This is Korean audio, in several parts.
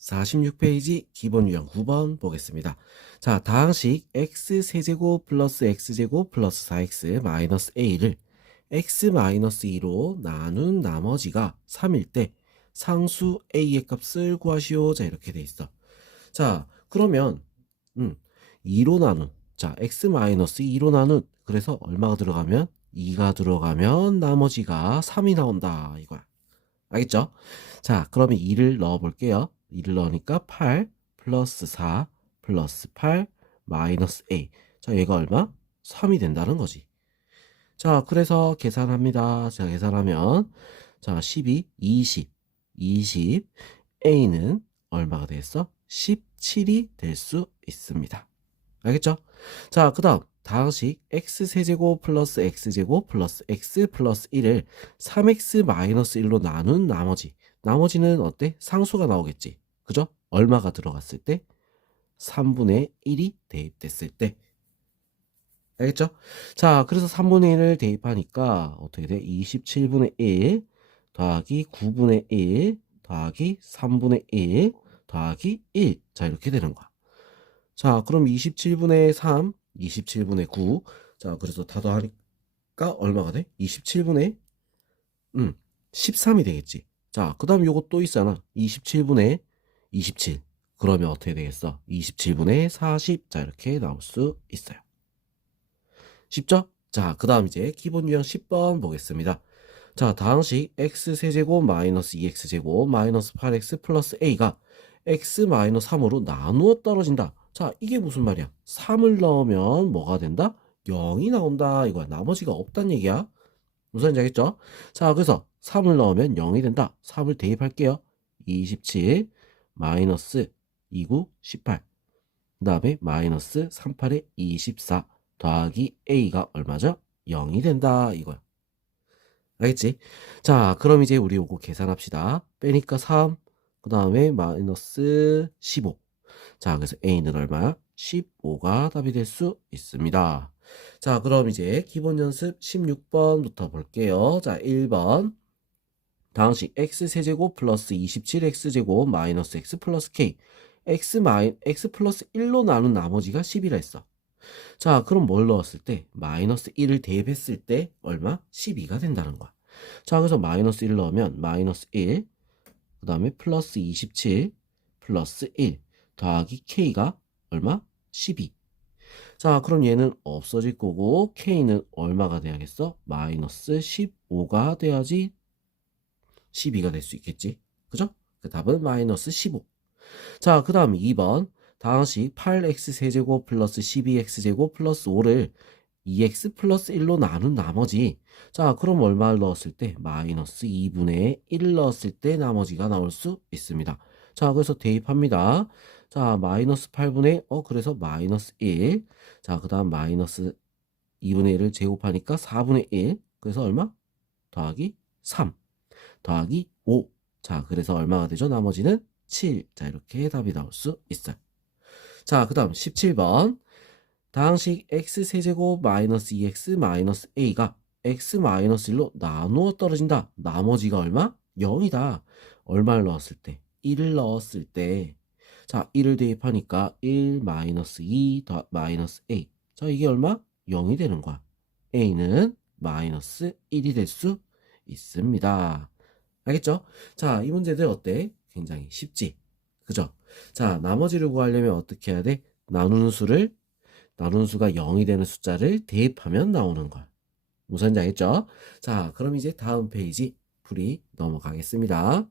46페이지 기본 유형 9번 보겠습니다. 자, 다항식 x세제곱 플러스 x제곱 플러스 4x 마이너스 a를 x 마이너스 2로 나눈 나머지가 3일 때 상수 a의 값을 구하시오. 자, 이렇게 돼 있어. 자, 그러면 2로 나눈, 자, x 마이너스 2로 나눈, 그래서 얼마가 들어가면 2가 들어가면 나머지가 3이 나온다 이거야. 알겠죠? 자, 그러면 2를 넣어 볼게요. 2를 넣으니까 8 플러스 4 플러스 8 마이너스 a. 자, 얘가 얼마? 3이 된다는 거지. 자, 그래서 계산합니다. 자, 계산하면 자, 12, 20 a는 얼마가 되겠어? 17이 될 수 있습니다. 알겠죠? 자, 그 다음 다항식 x세제곱 플러스 x제곱 플러스 x 플러스 1을 3x 마이너스 1로 나눈 나머지는 어때? 상수가 나오겠지. 그죠? 얼마가 들어갔을 때? 3분의 1이 대입됐을 때. 알겠죠? 자, 그래서 3분의 1을 대입하니까 어떻게 돼? 27분의 1 더하기 9분의 1 더하기 3분의 1 더하기 1. 자, 이렇게 되는 거야. 자, 그럼 27분의 3, 27분의 9. 자, 그래서 다 더하니까 얼마가 돼? 27분의 13이 되겠지. 자, 그 다음 요거 또 있잖아. 27분의 27. 그러면 어떻게 되겠어? 27분의 40. 자, 이렇게 나올 수 있어요. 쉽죠? 자, 그 다음 이제 기본 유형 10번 보겠습니다. 자, 다항식 x세제곱 마이너스 2x제곱 마이너스 8x 플러스 a가 x 마이너스 3으로 나누어 떨어진다. 자, 이게 무슨 말이야? 3을 넣으면 뭐가 된다? 0이 나온다. 이거야. 나머지가 없단 얘기야. 무슨 말인지 알겠죠? 자, 그래서 3을 넣으면 0이 된다. 3을 대입할게요. 27 마이너스 29 18. 그 다음에 마이너스 38에 24 더하기 a가 얼마죠? 0이 된다. 이거야. 알겠지? 자, 그럼 이제 우리 요거 계산합시다. 빼니까 3, 그 다음에 마이너스 15. 자, 그래서 a는 얼마야? 15가 답이 될 수 있습니다. 자, 그럼 이제 기본 연습 16번부터 볼게요. 자, 1번. 다항식 x세제곱 플러스 27x제곱 마이너스 x 플러스 k. x 플러스 1로 나눈 나머지가 10이라 했어. 자, 그럼 뭘 넣었을 때? 마이너스 1을 대입했을 때 얼마? 12가 된다는 거야. 자, 그래서 마이너스 1 넣으면 마이너스 1, 그 다음에 플러스 27, 플러스 1, 더하기 k가 얼마? 12. 자, 그럼 얘는 없어질 거고 k는 얼마가 돼야겠어? 마이너스 15가 돼야지 12가 될 수 있겠지. 그죠? 그 답은 마이너스 15. 자, 그 다음 2번. 다항식 8x 세제곱 플러스 12x제곱 플러스 5를 2x 플러스 1로 나눈 나머지. 자, 그럼 얼마를 넣었을 때? 마이너스 2분의 1을 넣었을 때 나머지가 나올 수 있습니다. 자, 그래서 대입합니다. 자, 마이너스 8분의, 그래서 마이너스 1. 자, 그 다음 마이너스 2분의 1을 제곱하니까 4분의 1. 그래서 얼마? 더하기 3. 더하기 5. 자, 그래서 얼마가 되죠? 나머지는 7. 자, 이렇게 답이 나올 수 있어요. 자, 그 다음 17번. 다항식 x세제곱 마이너스 2x 마이너스 a가 x 마이너스 1로 나누어 떨어진다. 나머지가 얼마? 0이다. 얼마를 넣었을 때? 1을 넣었을 때. 자, 1을 대입하니까 1 마이너스 2 더 마이너스 a. 자, 이게 얼마? 0이 되는 거야. a는 마이너스 1이 될 수 있습니다. 알겠죠? 자, 이 문제들 어때? 굉장히 쉽지? 그죠? 자, 나머지를 구하려면 어떻게 해야 돼? 나누는 수가 0이 되는 숫자를 대입하면 나오는 거야. 무슨 말인지 알겠죠? 자, 그럼 이제 다음 페이지 풀이 넘어가겠습니다.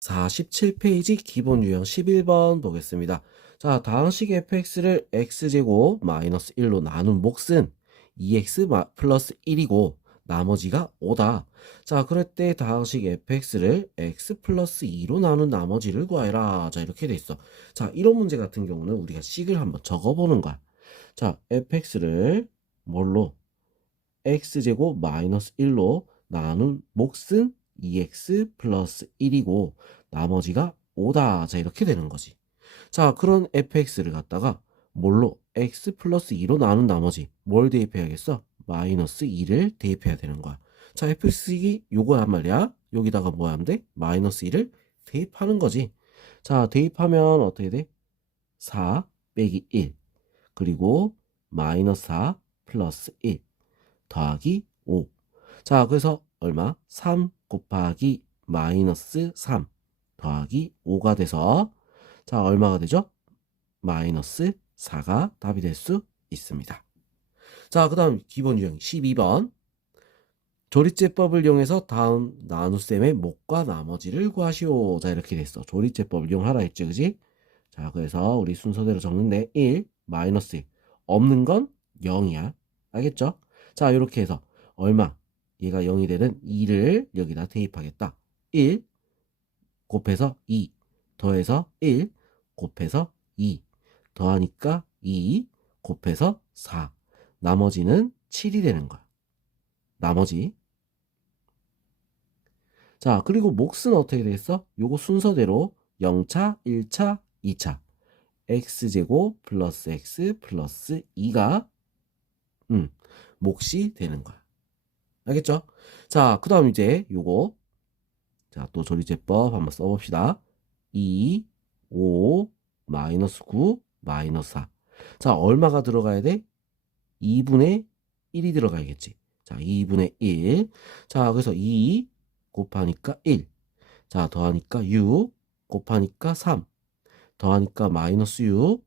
47페이지 기본 유형 11번 보겠습니다. 자, 다항식 fx를 x제곱 마이너스 1로 나눈 몫은 2x 플러스 1이고 나머지가 5다. 자, 그럴 때 다항식 fx를 x 플러스 2로 나눈 나머지를 구하라. 자, 이렇게 돼 있어. 자, 이런 문제 같은 경우는 우리가 식을 한번 적어보는 거야. 자, fx를 뭘로? x제곱 마이너스 1로 나눈 몫은 2x 플러스 1이고 나머지가 5다. 자, 이렇게 되는 거지. 자, 그런 fx를 갖다가 뭘로? x 플러스 2로 나눈 나머지 뭘 대입해야겠어? 마이너스 2를 대입해야 되는 거야. 자, fx이 요거란 말이야. 여기다가 뭐 하면 돼? 마이너스 2를 대입하는 거지. 자, 대입하면 어떻게 돼? 4 빼기 1. 그리고 마이너스 4 플러스 1 더하기 5. 자, 그래서 얼마? 3 곱하기 마이너스 3 더하기 5가 돼서 자, 얼마가 되죠? 마이너스 4가 답이 될 수 있습니다. 자, 그 다음 기본 유형 12번. 조리제법을 이용해서 다음 나눗셈의 목과 나머지를 구하시오. 자, 이렇게 됐어. 조리제법을 이용하라 했지, 그지? 자, 그래서 우리 순서대로 적는데 1, 마이너스 1. 없는 건 0이야. 알겠죠? 자, 이렇게 해서 얼마? 얘가 0이 되는 2를 여기다 대입하겠다. 1 곱해서 2 더해서 1 곱해서 2 더하니까 2 곱해서 4. 나머지는 7이 되는 거야. 나머지. 자, 그리고 몫은 어떻게 되겠어? 요거 순서대로 0차, 1차, 2차. x제곱 플러스 x 플러스 2가 몫이 되는 거야. 알겠죠? 자, 그 다음 이제 요거 자, 또 조리제법 한번 써봅시다. 2, 5, 마이너스 9, 마이너스 4. 자, 얼마가 들어가야 돼? 2분의 1이 들어가야겠지. 자, 2분의 1. 자, 그래서 2 곱하니까 1. 자, 더하니까 6 곱하니까 3. 더하니까 마이너스 6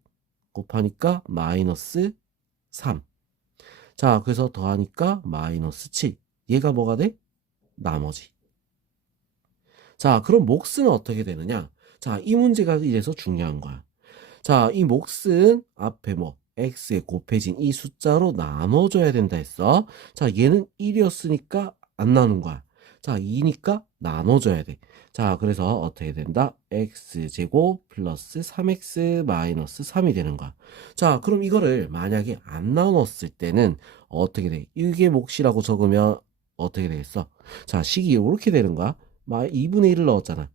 곱하니까 마이너스 3. 자, 그래서 더하니까 마이너스 7. 얘가 뭐가 돼? 나머지. 자, 그럼 몫은 어떻게 되느냐? 자, 이 문제가 이래서 중요한 거야. 자, 이 몫은 앞에 뭐 x에 곱해진 이 숫자로 나눠줘야 된다 했어. 자, 얘는 1이었으니까 안 나눈 거야. 자, 2니까 나눠줘야 돼. 자, 그래서 어떻게 된다? x제곱 플러스 3x 마이너스 3이 되는 거야. 자, 그럼 이거를 만약에 안 나눴을 때는 어떻게 돼? 이게 몫이라고 적으면 어떻게 되겠어? 자, 식이 이렇게 되는 거야. 2분의 1을 넣었잖아.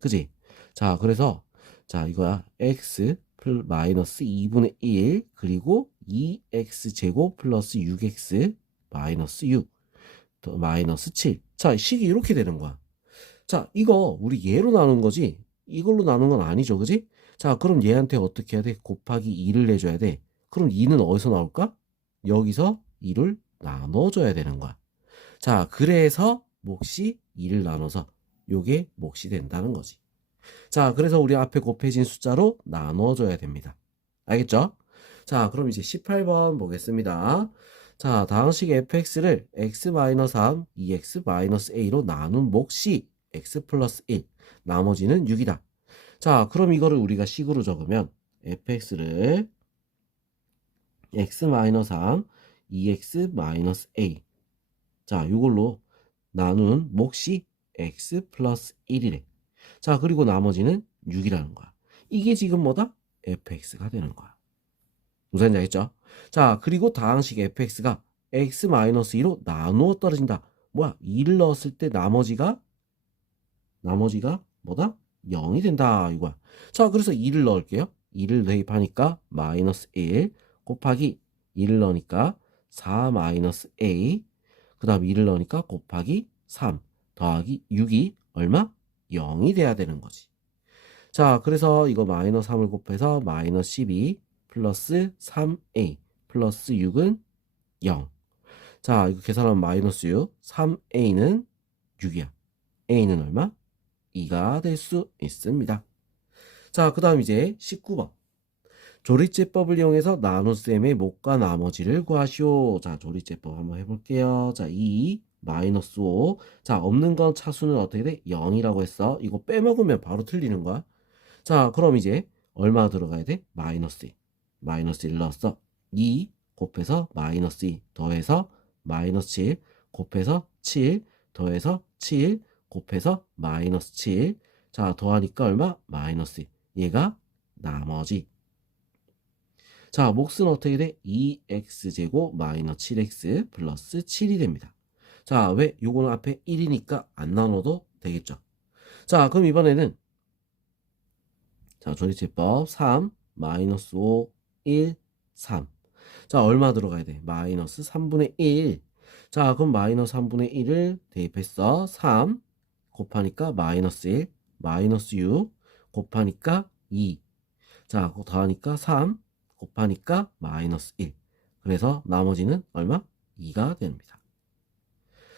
그지? 자, 그래서 자, 이거야. x 마이너스 2분의 1 그리고 2x 제곱 플러스 6x 마이너스 6 더 마이너스 7. 자, 식이 이렇게 되는 거야. 자, 이거 우리 얘로 나눈 거지 이걸로 나눈 건 아니죠. 그지? 자, 그럼 얘한테 어떻게 해야 돼? 곱하기 2를 내줘야 돼. 그럼 2는 어디서 나올까? 여기서 2를 나눠줘야 되는 거야. 자, 그래서 몫이 2를 나눠서 요게 몫이 된다는 거지. 자, 그래서 우리 앞에 곱해진 숫자로 나눠줘야 됩니다. 알겠죠? 자, 그럼 이제 18번 보겠습니다. 자, 다항식 fx를 x-3, 2x-a로 나눈 몫이 x 플러스 1, 나머지는 6이다. 자, 그럼 이거를 우리가 식으로 적으면 fx를 x-3, 2x-a. 자, 이걸로 나눈 몫이 x 플러스 1이래. 자, 그리고 나머지는 6이라는 거야. 이게 지금 뭐다? fx가 되는 거야. 무슨 말인지 알겠죠? 자, 그리고 다항식 fx가 x-2로 나누어 떨어진다. 뭐야? 2를 넣었을 때 나머지가 뭐다? 0이 된다. 이거야. 자, 그래서 2를 넣을게요. 2를 대입하니까 마이너스 1 곱하기 2를 넣으니까 4 마이너스 a 그 다음 2를 넣으니까 곱하기 3 더하기 6이 얼마? 0이 돼야 되는 거지. 자, 그래서 이거 마이너스 3을 곱해서 마이너스 12 플러스 3a 플러스 6은 0. 자, 이거 계산하면 마이너스 6, 3a는 6이야. a는 얼마? 2가 될 수 있습니다. 자, 그 다음 이제 19번. 조리제법을 이용해서 나눗셈의 몫과 나머지를 구하시오. 자, 조리제법 한번 해볼게요. 자, 2 마이너스 5. 자, 없는 건 차수는 어떻게 돼? 0이라고 했어. 이거 빼먹으면 바로 틀리는 거야. 자, 그럼 이제 얼마 들어가야 돼? 마이너스 2. 마이너스 1 넣었어. 2 곱해서 마이너스 2 더해서 마이너스 7 곱해서 7 더해서 7 곱해서 마이너스 7. 자, 더하니까 얼마? 마이너스 2. 얘가 나머지. 자, 몫은 어떻게 돼? 2x제곱 마이너스 7x 플러스 7이 됩니다. 자, 왜? 요거는 앞에 1이니까 안 나눠도 되겠죠. 자, 그럼 이번에는 자, 조리제법 3 마이너스 5 1 3. 자, 얼마 들어가야 돼? 마이너스 3분의 1. 자, 그럼 마이너스 3분의 1을 대입했어. 3 곱하니까 마이너스 1 마이너스 6 곱하니까 2. 자, 그거 더하니까 3. 곱하니까 마이너스 1. 그래서 나머지는 얼마? 2가 됩니다.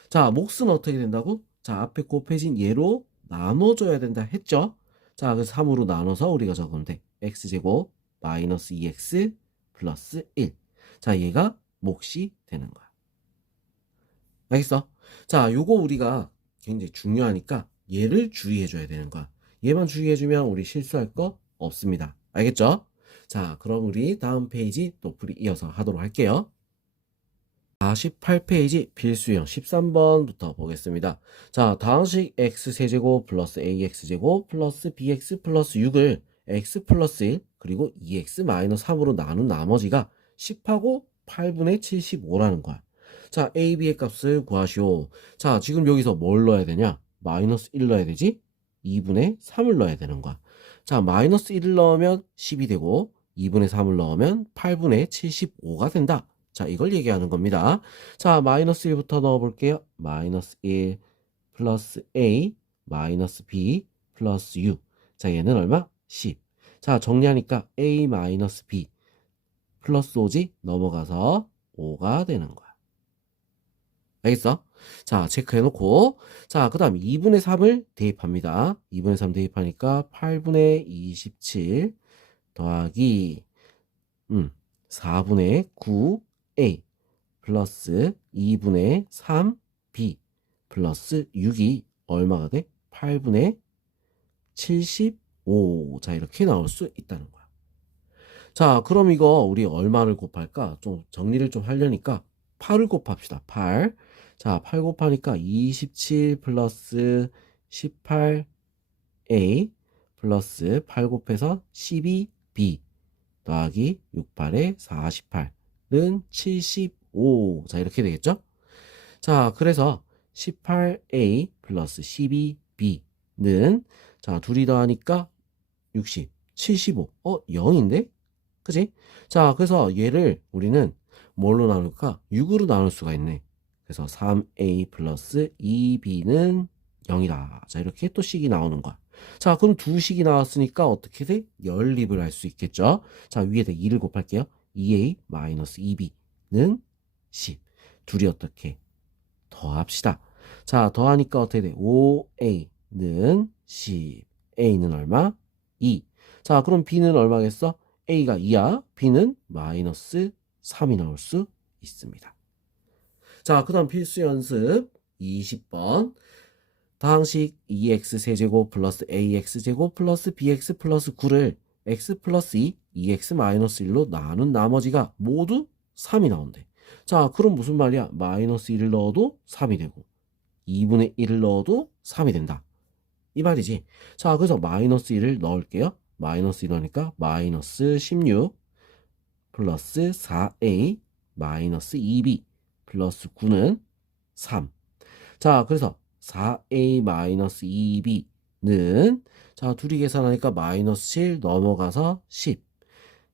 자, 몫은 어떻게 된다고? 자, 앞에 곱해진 얘로 나눠줘야 된다 했죠? 자, 그래서 3으로 나눠서 우리가 적으면 돼. x제곱 마이너스 2x 플러스 1. 자, 얘가 몫이 되는 거야. 알겠어? 자, 요거 우리가 굉장히 중요하니까 얘를 주의해줘야 되는 거야. 얘만 주의해주면 우리 실수할 거 없습니다. 알겠죠? 자, 그럼 우리 다음 페이지 또 풀이 이어서 하도록 할게요. 48페이지 필수형 13번부터 보겠습니다. 자, 다항식 x세제곱 플러스 ax제곱 플러스 bx 플러스 6을 x 플러스 1 그리고 2x 마이너스 3으로 나눈 나머지가 10하고 8분의 75라는 거야. 자, a, b의 값을 구하시오. 자, 지금 여기서 뭘 넣어야 되냐? 마이너스 1 넣어야 되지? 2분의 3을 넣어야 되는 거야. 자, 마이너스 1을 넣으면 10이 되고 2분의 3을 넣으면 8분의 75가 된다. 자, 이걸 얘기하는 겁니다. 자, 마이너스 1부터 넣어볼게요. 마이너스 1 플러스 a 마이너스 b 플러스 6. 자, 얘는 얼마? 10. 자, 정리하니까 a 마이너스 b 플러스 5지 넘어가서 5가 되는 거야. 알겠어? 자, 체크해놓고 자, 그 다음 2분의 3을 대입합니다. 2분의 3 대입하니까 8분의 27 더하기 4분의 9a 플러스 2분의 3b 플러스 6이 얼마가 돼? 8분의 75. 자, 이렇게 나올 수 있다는 거야. 자, 그럼 이거 우리 얼마를 곱할까? 좀 정리를 좀 하려니까 8을 곱합시다. 8. 자, 8 곱하니까 27 플러스 18a 플러스 8 곱해서 12b 더하기 6, 8에 48은 75. 자, 이렇게 되겠죠? 자, 그래서 18a 플러스 12b는 자, 둘이 더하니까 60, 75. 0인데? 그지? 자, 그래서 얘를 우리는 뭘로 나눌까? 6으로 나눌 수가 있네. 그래서 3a 플러스 2b는 0이다. 자, 이렇게 또 식이 나오는 거야. 자, 그럼 두 식이 나왔으니까 어떻게 돼? 연립을 할 수 있겠죠? 자, 위에다 2를 곱할게요. 2a 마이너스 2b는 10. 둘이 어떻게? 더합시다. 자, 더하니까 어떻게 돼? 5a는 10. a는 얼마? 2. 자, 그럼 b는 얼마겠어? a가 2야. b는 마이너스 3이 나올 수 있습니다. 자, 그 다음 필수 연습 20번. 다항식 2x 세제곱 플러스 ax제곱 플러스 bx 플러스 9를 x 플러스 2, 2x 마이너스 1로 나눈 나머지가 모두 3이 나온대. 자, 그럼 무슨 말이야? 마이너스 1을 넣어도 3이 되고 2분의 1을 넣어도 3이 된다. 이 말이지. 자, 그래서 마이너스 1을 넣을게요. 마이너스 1하니까 마이너스 16 플러스 4a 마이너스 2b 플러스 9는 3. 자, 그래서 4a 마이너스 2b는 자, 둘이 계산하니까 마이너스 7 넘어가서 10.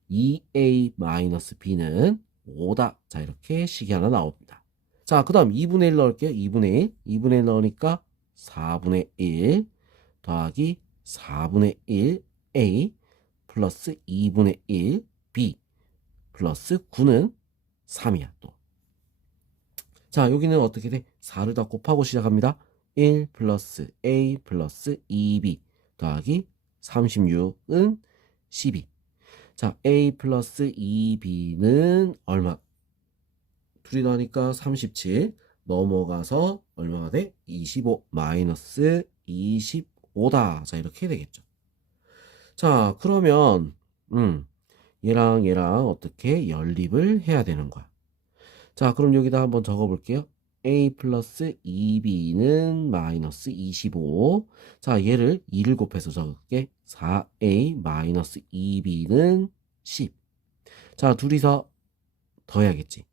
2a 마이너스 b는 5다. 자, 이렇게 식이 하나 나옵니다. 자, 그 다음 2분의 1 넣을게요. 2분의 1. 2분의 1 넣으니까 4분의 1 더하기 4분의 1a 플러스 2분의 1b 플러스 9는 3이야 또. 자, 여기는 어떻게 돼? 4를 다 곱하고 시작합니다. 1 플러스 a 플러스 2b 더하기 36은 12. 자, a 플러스 2b는 얼마? 둘이 더하니까 37 넘어가서 얼마가 돼? 25 마이너스 25다. 자, 이렇게 되겠죠. 자, 그러면 얘랑 얘랑 어떻게 연립을 해야 되는 거야? 자, 그럼 여기다 한번 적어볼게요. a 플러스 2b는 마이너스 25. 자, 얘를 2를 곱해서 적을게. 4a 마이너스 2b는 10. 자, 둘이서 더해야겠지.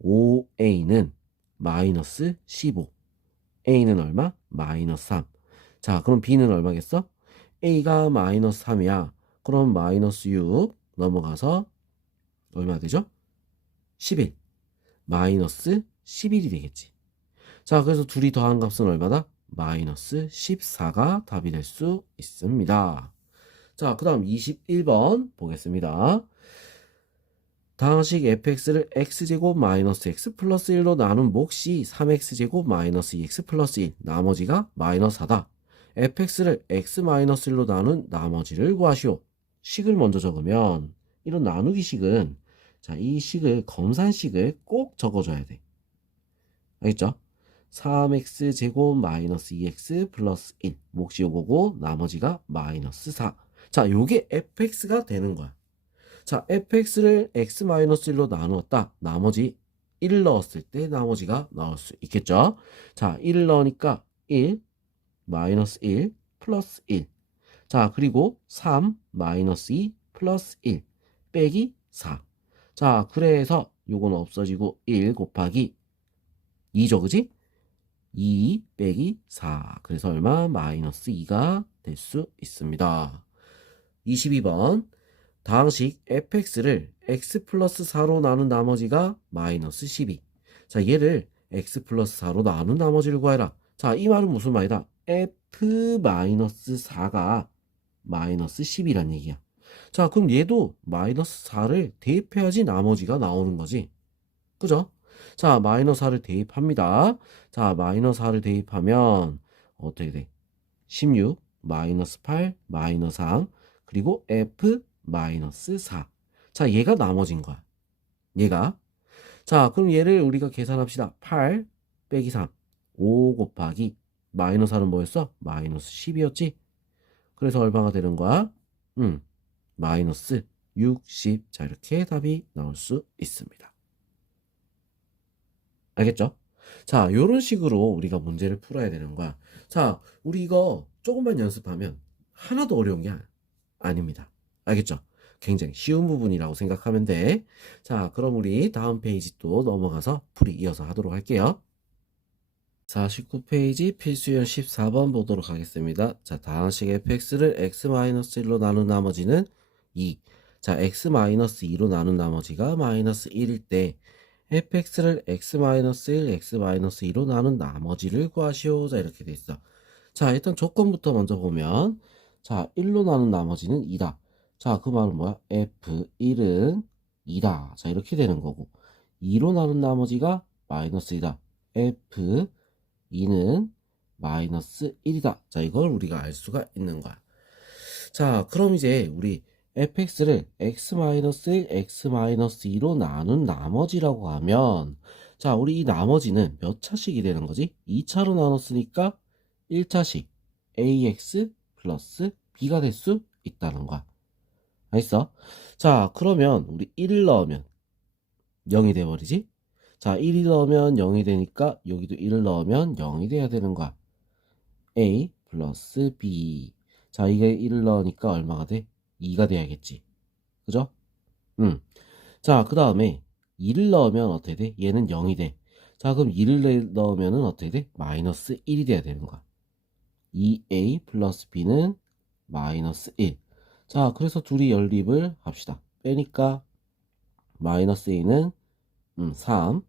5a는 마이너스 15. a는 얼마? 마이너스 3. 자, 그럼 b는 얼마겠어? a가 마이너스 3이야. 그럼 마이너스 6 넘어가서 얼마 되죠? 11. 마이너스 11이 되겠지. 자, 그래서 둘이 더한 값은 얼마다? 마이너스 14가 답이 될 수 있습니다. 자, 그 다음 21번 보겠습니다. 다항식 fx를 x제곱 마이너스 x 플러스 1로 나눈 몫이 3x제곱 마이너스 2x 플러스 1, 나머지가 마이너스 4다. fx를 x 마이너스 1로 나눈 나머지를 구하시오. 식을 먼저 적으면 이런 나누기 식은 자, 이 식을 검산식을 꼭 적어줘야 돼. 알겠죠? 3x제곱 마이너스 2x 플러스 1, 몫이 요거고 나머지가 마이너스 4. 자, 요게 fx가 되는 거야. 자, fx를 x-1로 나누었다. 나머지 1을 넣었을 때 나머지가 나올 수 있겠죠. 자, 1을 넣으니까 1, 마이너스 1, 플러스 1. 자, 그리고 3, 마이너스 2, 플러스 1, 빼기 4. 자, 그래서 요거는 없어지고 1 곱하기 2죠, 그지? 2 빼기 4. 그래서 얼마? 마이너스 2가 될 수 있습니다. 22번. 다항식 fx를 x 플러스 4로 나눈 나머지가 마이너스 12. 자, 얘를 x 플러스 4로 나눈 나머지를 구해라. 자, 이 말은 무슨 말이다? f 마이너스 4가 마이너스 10이란 얘기야. 자, 그럼 얘도 마이너스 4를 대입해야지 나머지가 나오는 거지. 그죠? 자, 마이너스 4를 대입합니다. 자, 마이너스 4를 대입하면 어떻게 돼? 16, 마이너스 8, 마이너스 3, 그리고 f 마이너스 4. 자, 얘가 나머진 거야. 얘가. 자, 그럼 얘를 우리가 계산합시다. 8 빼기 3. 5 곱하기 마이너스 4는 뭐였어? 마이너스 10이었지? 그래서 얼마가 되는 거야? 마이너스 60. 자, 이렇게 답이 나올 수 있습니다. 알겠죠? 자, 요런 식으로 우리가 문제를 풀어야 되는 거야. 자, 우리 이거 조금만 연습하면 하나도 어려운 게 아닙니다. 알겠죠? 굉장히 쉬운 부분이라고 생각하면 돼. 자, 그럼 우리 다음 페이지 또 넘어가서 풀이 이어서 하도록 할게요. 49페이지 필수형 14번 보도록 하겠습니다. 자, 다항식 fx를 x-1로 나눈 나머지는 2. 자, x-2로 나눈 나머지가 마이너스 1일 때 fx를 x-1, x-2로 나눈 나머지를 구하시오. 자, 이렇게 돼 있어. 자, 일단 조건부터 먼저 보면 자, 1로 나눈 나머지는 2다. 자, 그 말은 뭐야? f1은 2다. 자, 이렇게 되는 거고 2로 나눈 나머지가 마이너스 2다. f2는 마이너스 1이다. 자, 이걸 우리가 알 수가 있는 거야. 자, 그럼 이제 우리 fx를 x-1, x-2로 나눈 나머지라고 하면 자, 우리 이 나머지는 몇 차식이 되는 거지? 2차로 나눴으니까 1차식 ax 플러스 b가 될 수 있다는 거야. 알겠어? 자, 그러면 우리 1을 넣으면 0이 돼버리지? 자, 1을 넣으면 0이 되니까 여기도 1을 넣으면 0이 돼야 되는 거야. a 플러스 b. 자, 이게 1을 넣으니까 얼마가 돼? 2가 돼야겠지. 그죠? 자, 그 다음에 2를 넣으면 어떻게 돼? 얘는 0이 돼. 자, 그럼 2를 넣으면 어떻게 돼? 마이너스 1이 돼야 되는 거야. 2a 플러스 b는 마이너스 1. 자, 그래서 둘이 연립을 합시다. 빼니까 마이너스 a는 3,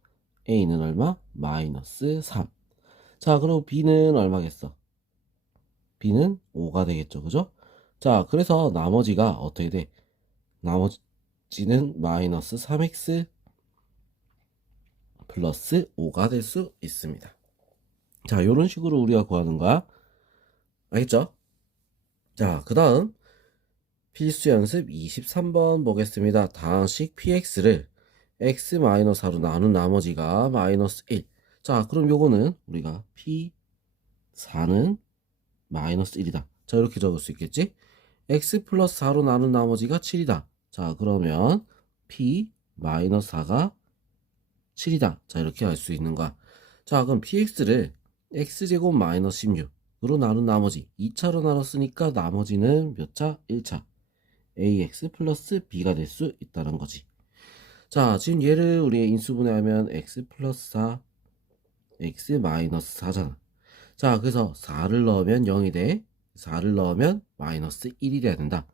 a는 얼마? 마이너스 3. 자, 그리고 b는 얼마겠어? b는 5가 되겠죠. 그죠? 자, 그래서 나머지가 어떻게 돼? 나머지는 마이너스 3x 플러스 5가 될 수 있습니다. 자, 이런 식으로 우리가 구하는 거야. 알겠죠? 자, 그 다음 필수 연습 23번 보겠습니다. 다항식 px를 x-4로 나눈 나머지가 마이너스 1. 자, 그럼 요거는 우리가 p4는 마이너스 1이다. 자, 이렇게 적을 수 있겠지? x 플러스 4로 나눈 나머지가 7이다. 자, 그러면 p 마이너스 4가 7이다. 자, 이렇게 알 수 있는 거야. 자, 그럼 px를 x제곱 마이너스 16으로 나눈 나머지 2차로 나눴으니까 나머지는 몇 차? 1차. ax 플러스 b가 될 수 있다는 거지. 자, 지금 얘를 우리 인수분해하면 x 플러스 4, x 마이너스 4잖아. 자, 그래서 4를 넣으면 0이 돼. 4를 넣으면 마이너스 1이 돼야 된다.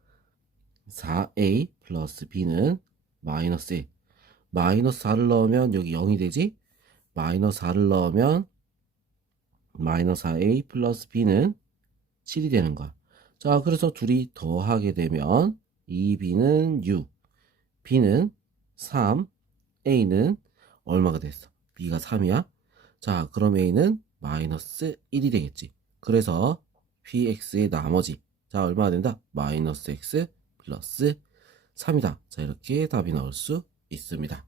4a 플러스 b는 마이너스 1. 마이너스 4를 넣으면 여기 0이 되지? 마이너스 4를 넣으면 마이너스 4a 플러스 b는 7이 되는 거야. 자, 그래서 둘이 더하게 되면 2b는 6, b는 3, a는 얼마가 됐어? b가 3이야. 자, 그럼 a는 마이너스 1이 되겠지. 그래서 px의 나머지, 자, 얼마가 된다? 마이너스 x 플러스 3이다. 자, 이렇게 답이 나올 수 있습니다.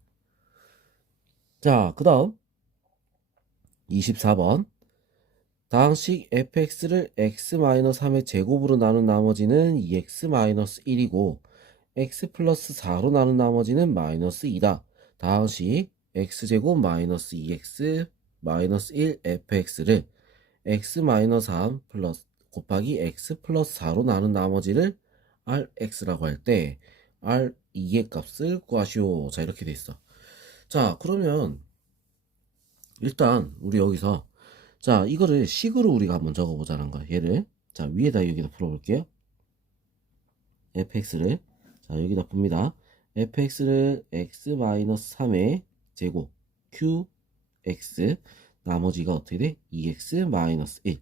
자, 그 다음 24번. 다항식 fx를 x-3의 제곱으로 나눈 나머지는 2x-1이고 x 플러스 4로 나눈 나머지는 마이너스 2다. 다항식 x제곱 마이너스 2x 마이너스 1 fx를 x-3 플러스 곱하기 x 플러스 4로 나눈 나머지를 rx라고 할 때 r2의 값을 구하시오. 자, 이렇게 돼 있어. 자, 그러면 일단 우리 여기서 자, 이거를 식으로 우리가 한번 적어보자는 거야. 얘를 자, 위에다 여기다 풀어볼게요. fx를 자, 여기다 풉니다. fx를 x-3의 제곱 qx 나머지가 어떻게 돼? 2x-1.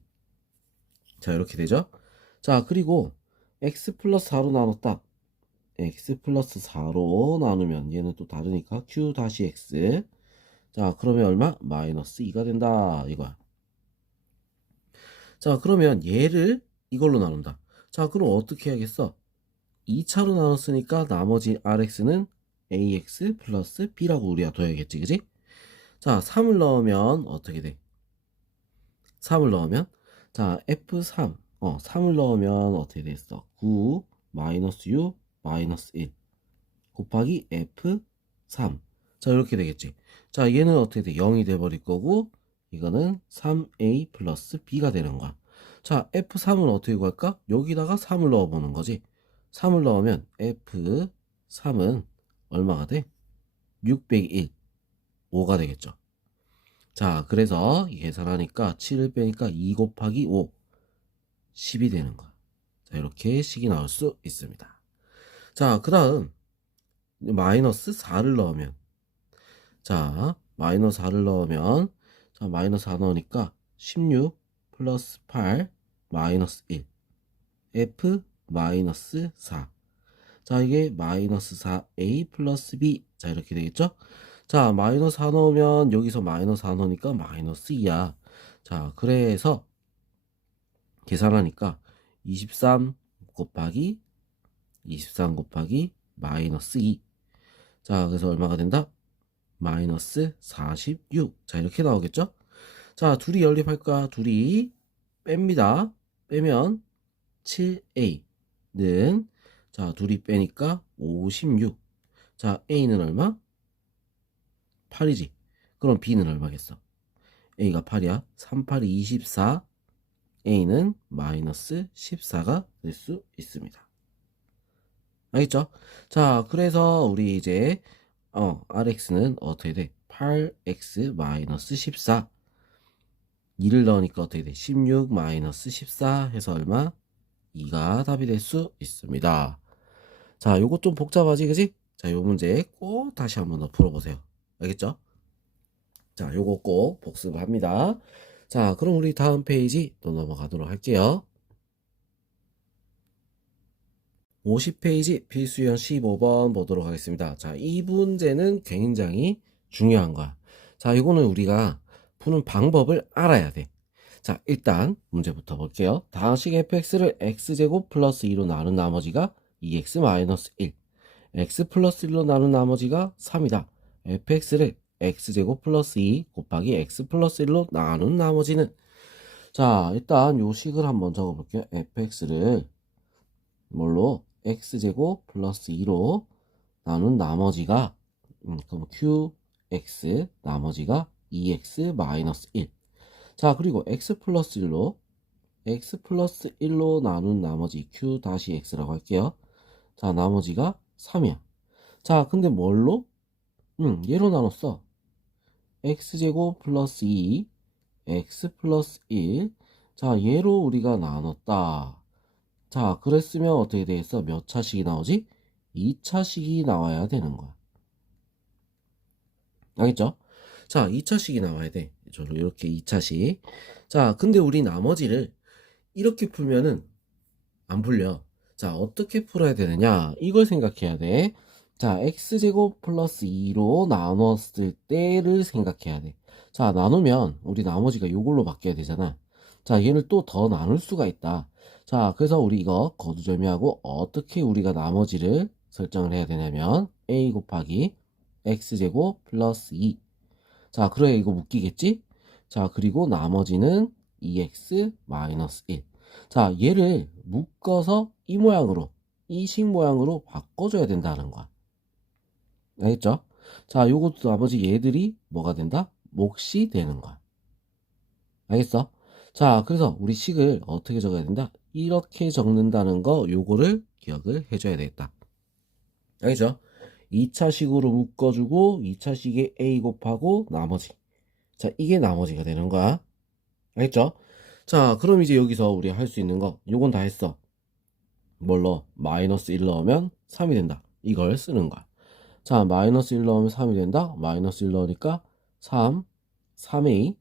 자, 이렇게 되죠. 자, 그리고 x 플러스 4로 나눴다. x 플러스 4로 나누면 얘는 또 다르니까 q 다시 x. 자, 그러면 얼마? 마이너스 2가 된다 이거야. 자, 그러면 얘를 이걸로 나눈다. 자, 그럼 어떻게 해야겠어? 2차로 나눴으니까 나머지 rx는 ax 플러스 b라고 우리가 둬야겠지, 그지? 자, 3을 넣으면 어떻게 돼? 3을 넣으면 자, f3 3을 넣으면 어떻게 됐어? 9 마이너스 6 마이너스 1 곱하기 f3. 자, 이렇게 되겠지. 자, 얘는 어떻게 돼? 0이 돼버릴 거고 이거는 3a 플러스 b가 되는 거야. 자, f3은 어떻게 구할까? 여기다가 3을 넣어보는 거지. 3을 넣으면 f3은 얼마가 돼? 601 5가 되겠죠. 자, 그래서 계산하니까 7을 빼니까 2 곱하기 5 10이 되는 거야. 자, 이렇게 식이 나올 수 있습니다. 자, 그 다음 마이너스 4를 넣으면 자, 마이너스 4를 넣으면 자, 마이너스 4 넣으니까 16 플러스 8 마이너스 1 f 마이너스 4. 자, 이게 마이너스 4a 플러스 b. 자, 이렇게 되겠죠. 자, 마이너스 4 넣으면 여기서 마이너스 4 넣으니까 마이너스 2야. 자, 그래서 계산하니까 23 곱하기 마이너스 2. 자, 그래서 얼마가 된다? 마이너스 46. 자, 이렇게 나오겠죠? 자, 둘이 연립할까? 둘이 뺍니다. 빼면 7a는 자, 둘이 빼니까 56. 자, a는 얼마? 8이지. 그럼 b는 얼마겠어? a가 8이야. 3, 8이 24. a는 마이너스 14가 될 수 있습니다. 알겠죠? 자, 그래서 우리 이제 rx는 어떻게 돼? 8x 마이너스 14. 2를 넣으니까 어떻게 돼? 16 마이너스 14 해서 얼마? 2가 답이 될 수 있습니다. 자, 요거 좀 복잡하지, 그지? 자, 요 문제 꼭 다시 한번 더 풀어보세요. 알겠죠? 자, 요거 꼭 복습합니다. 자, 그럼 우리 다음 페이지 또 넘어가도록 할게요. 50페이지 필수형 15번 보도록 하겠습니다. 자, 이 문제는 굉장히 중요한 거야. 자, 이거는 우리가 푸는 방법을 알아야 돼. 자, 일단 문제부터 볼게요. 다항식 fx를 x제곱 플러스 2로 나눈 나머지가 2x 마이너스 1 x 플러스 1로 나눈 나머지가 3이다. fx를 x제곱 플러스 2 곱하기 x 플러스 1로 나눈 나머지는 자, 일단 요 식을 한번 적어볼게요. fx를 뭘로? x제곱 플러스 2로 나눈 나머지가 그럼 qx 나머지가 2x 마이너스 1. 자, 그리고 x 플러스 1로 나눈 나머지 q 다시 x라고 할게요. 자, 나머지가 3이야. 자, 근데 뭘로? 얘로 나눴어. x제곱 플러스 2 x 플러스 1. 자, 얘로 우리가 나눴다. 자, 그랬으면 어떻게 되겠어? 몇 차식이 나오지? 2차식이 나와야 되는 거야. 알겠죠? 자, 2차식이 나와야 돼. 저로 이렇게 2차식. 자, 근데 우리 나머지를 이렇게 풀면은 안 풀려. 자, 어떻게 풀어야 되느냐? 이걸 생각해야 돼. 자, x제곱 플러스 2로 나눴을 때를 생각해야 돼. 자, 나누면 우리 나머지가 요걸로 바뀌어야 되잖아. 자, 얘를 또 더 나눌 수가 있다. 자, 그래서 우리 이거 거두절미하고 어떻게 우리가 나머지를 설정을 해야 되냐면 a 곱하기 x제곱 플러스 2. 자, 그래 이거 묶이겠지? 자, 그리고 나머지는 2x 마이너스 1. 자, 얘를 묶어서 이 모양으로, 이 식 모양으로 바꿔줘야 된다는 거야. 알겠죠? 자, 요것도 나머지 얘들이 뭐가 된다? 몫이 되는 거야. 알겠어? 자, 그래서 우리 식을 어떻게 적어야 된다? 이렇게 적는다는 거, 요거를 기억을 해줘야 되겠다. 알겠죠? 2차 식으로 묶어주고, 2차 식에 a 곱하고 나머지. 자, 이게 나머지가 되는 거야. 알겠죠? 자, 그럼 이제 여기서 우리 할 수 있는 거, 요건 다 했어. 뭘로? 마이너스 1 넣으면 3이 된다. 이걸 쓰는 거야. 자, 마이너스 1 넣으면 3이 된다. 마이너스 1 넣으니까 3a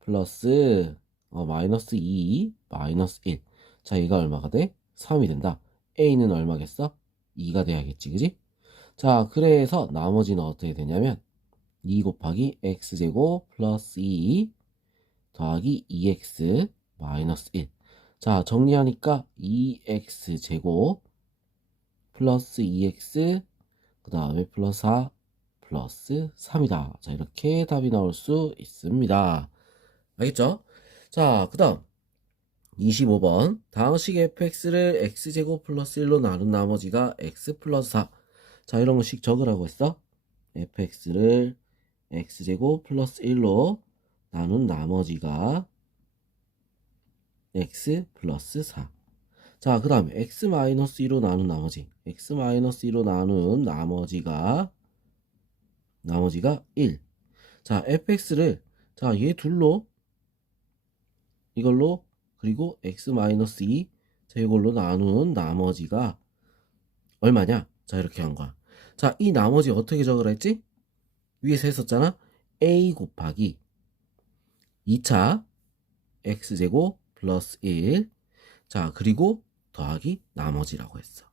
플러스 마이너스 2 마이너스 1. 자, 얘가 얼마가 돼? 3이 된다. a는 얼마겠어? 2가 돼야겠지, 그지? 자, 그래서 나머지는 어떻게 되냐면 2 곱하기 x제곱 플러스 2 더하기 2x 마이너스 1. 자, 정리하니까 2x제곱 플러스 2x 그 다음에 플러스 4 플러스 3이다. 자, 이렇게 답이 나올 수 있습니다. 알겠죠? 자, 그 다음 25번 다항식 fx를 x제곱 플러스 1로 나눈 나머지가 x 플러스 4. 자, 이런 식 적으라고 했어. fx를 x제곱 플러스 1로 나눈 나머지가 x 플러스 4. 자, 그 다음에 x 마이너스 2로 나눈 나머지. x 마이너스 2로 나눈 나머지가 1. 자, fx를 자, 얘 둘로 이걸로 그리고 x 마이너스 2 자, 이걸로 나눈 나머지가 얼마냐? 자, 이렇게 한 거야. 자, 이 나머지 어떻게 적으라 했지? 위에서 했었잖아. a 곱하기 2차 x제곱 플러스 1. 자, 그리고 더하기 나머지라고 했어.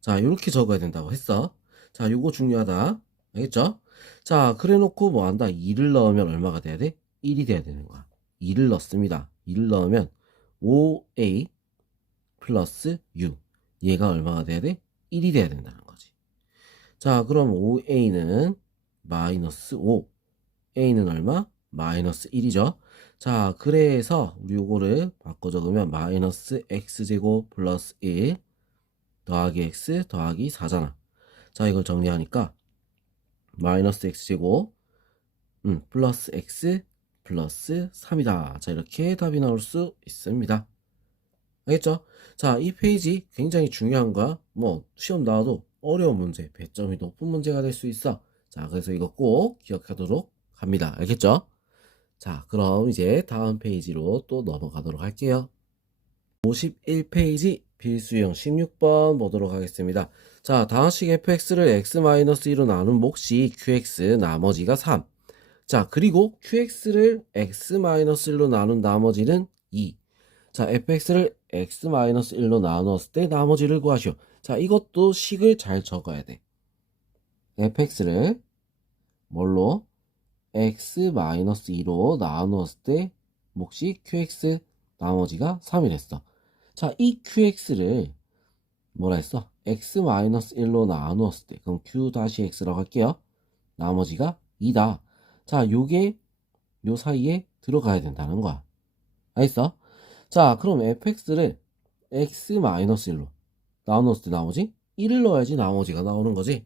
자, 이렇게 적어야 된다고 했어. 자, 요거 중요하다. 알겠죠? 자, 그래 놓고 뭐 한다? 2를 넣으면 얼마가 돼야 돼? 1이 돼야 되는 거야. 2를 넣습니다. 2를 넣으면 5a 플러스 u. 얘가 얼마가 돼야 돼? 1이 돼야 된다는 거지. 자, 그럼 5a는 마이너스 5. a는 얼마? 마이너스 1이죠. 자, 그래서 우리 요거를 바꿔 적으면 마이너스 x제곱 플러스 1 더하기 x 더하기 4잖아. 자, 이걸 정리하니까 마이너스 x제곱 플러스 x 플러스 3이다. 자, 이렇게 답이 나올 수 있습니다. 알겠죠? 자, 이 페이지 굉장히 중요한 거야. 뭐 시험 나와도 어려운 문제, 배점이 높은 문제가 될 수 있어. 자, 그래서 이거 꼭 기억하도록 합니다. 알겠죠? 자, 그럼 이제 다음 페이지로 또 넘어가도록 할게요. 51페이지 필수형 16번 보도록 하겠습니다. 자, 다항식 fx를 x-1로 나눈 몫이 qx 나머지가 3. 자, 그리고 qx를 x-1로 나눈 나머지는 2. 자, fx를 x-1로 나눴을 때 나머지를 구하시오. 자, 이것도 식을 잘 적어야 돼. fx를 뭘로? x-2로 나누었을 때 몫이 qx 나머지가 3이랬어. 자, 이 qx를 뭐라 했어? x-1로 나누었을 때 그럼 q-x라고 할게요. 나머지가 2다. 자, 요게 요 사이에 들어가야 된다는 거야. 알겠어? 자, 그럼 fx를 x-1로 나누었을 때 나머지 1을 넣어야지 나머지가 나오는 거지.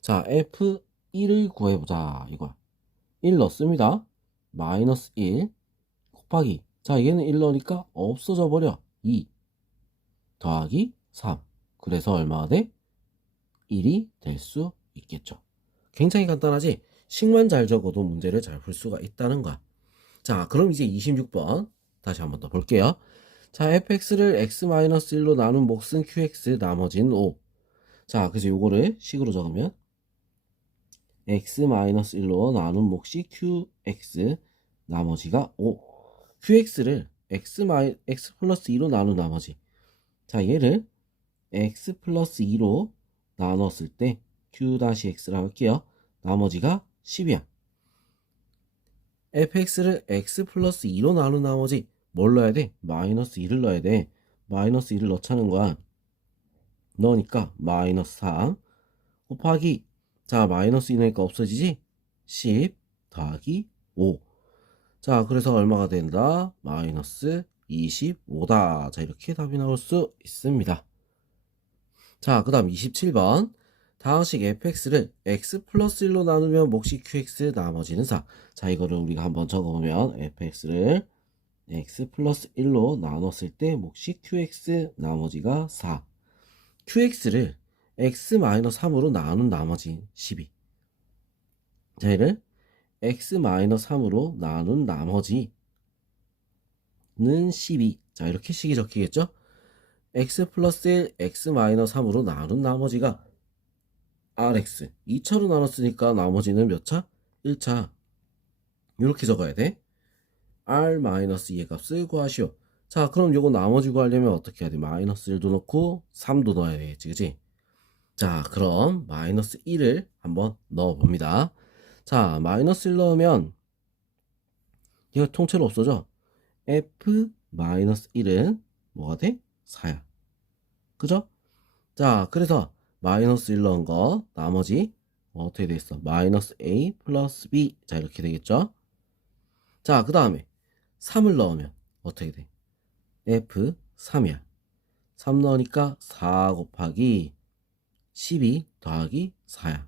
자, f1을 구해보자 이거야. 1 넣습니다. 마이너스 1 곱하기 자, 얘는 1 넣으니까 없어져 버려. 2 더하기 3. 그래서 얼마가 돼? 1이 될 수 있겠죠. 굉장히 간단하지? 식만 잘 적어도 문제를 잘 풀 수가 있다는 거야. 자, 그럼 이제 26번 다시 한번 더 볼게요. 자, fx를 x-1로 나눈 몫은 qx 나머지는 5. 자, 그래서 요거를 식으로 적으면 x-1로 나눈 몫이 qx 나머지가 5. qx를 x 플러스 2로 나눈 나머지 자, 얘를 x 플러스 2로 나눴을 때 q-x라고 할게요. 나머지가 10이야. fx를 x 플러스 2로 나눈 나머지 뭘 넣어야 돼? 마이너스 2를 넣어야 돼. 마이너스 2를 넣자는 거야. 넣으니까 마이너스 3 곱하기, 자, 마이너스 2 넣으니까 없어지지? 10 더하기 5. 자, 그래서 얼마가 된다? 마이너스 25다. 자, 이렇게 답이 나올 수 있습니다. 자, 그 다음 27번. 다항식 fx를 x 플러스 1로 나누면 몫이 qx 나머지는 4. 자, 이거를 우리가 한번 적어보면 fx를 x 플러스 1로 나눴을 때 몫이 qx 나머지가 4. qx를 x 마이너스 3으로 나눈 나머지 12. 자, 얘를 x 마이너스 3으로 나눈 나머지는 12. 자, 이렇게 식이 적히겠죠? x 플러스 1, x 마이너스 3으로 나눈 나머지가 rx. 2차로 나눴으니까 나머지는 몇 차? 1차. 이렇게 적어야 돼. r 마이너스 2의 값을 구하시오. 자, 그럼 요거 나머지 구하려면 어떻게 해야 돼? 마이너스 1도 넣고 3도 넣어야 되겠지, 그치? 자, 그럼 마이너스 1을 한번 넣어봅니다. 자, 마이너스 1 넣으면 이거 통째로 없어져. f 마이너스 1은 뭐가 돼? 4야. 그죠? 자, 그래서 마이너스 1 넣은 거 나머지 어떻게 돼 있어? 마이너스 a 플러스 b. 자, 이렇게 되겠죠? 자, 그 다음에 3을 넣으면 어떻게 돼? f 3이야. 3 넣으니까 4 곱하기 12 더하기 4야.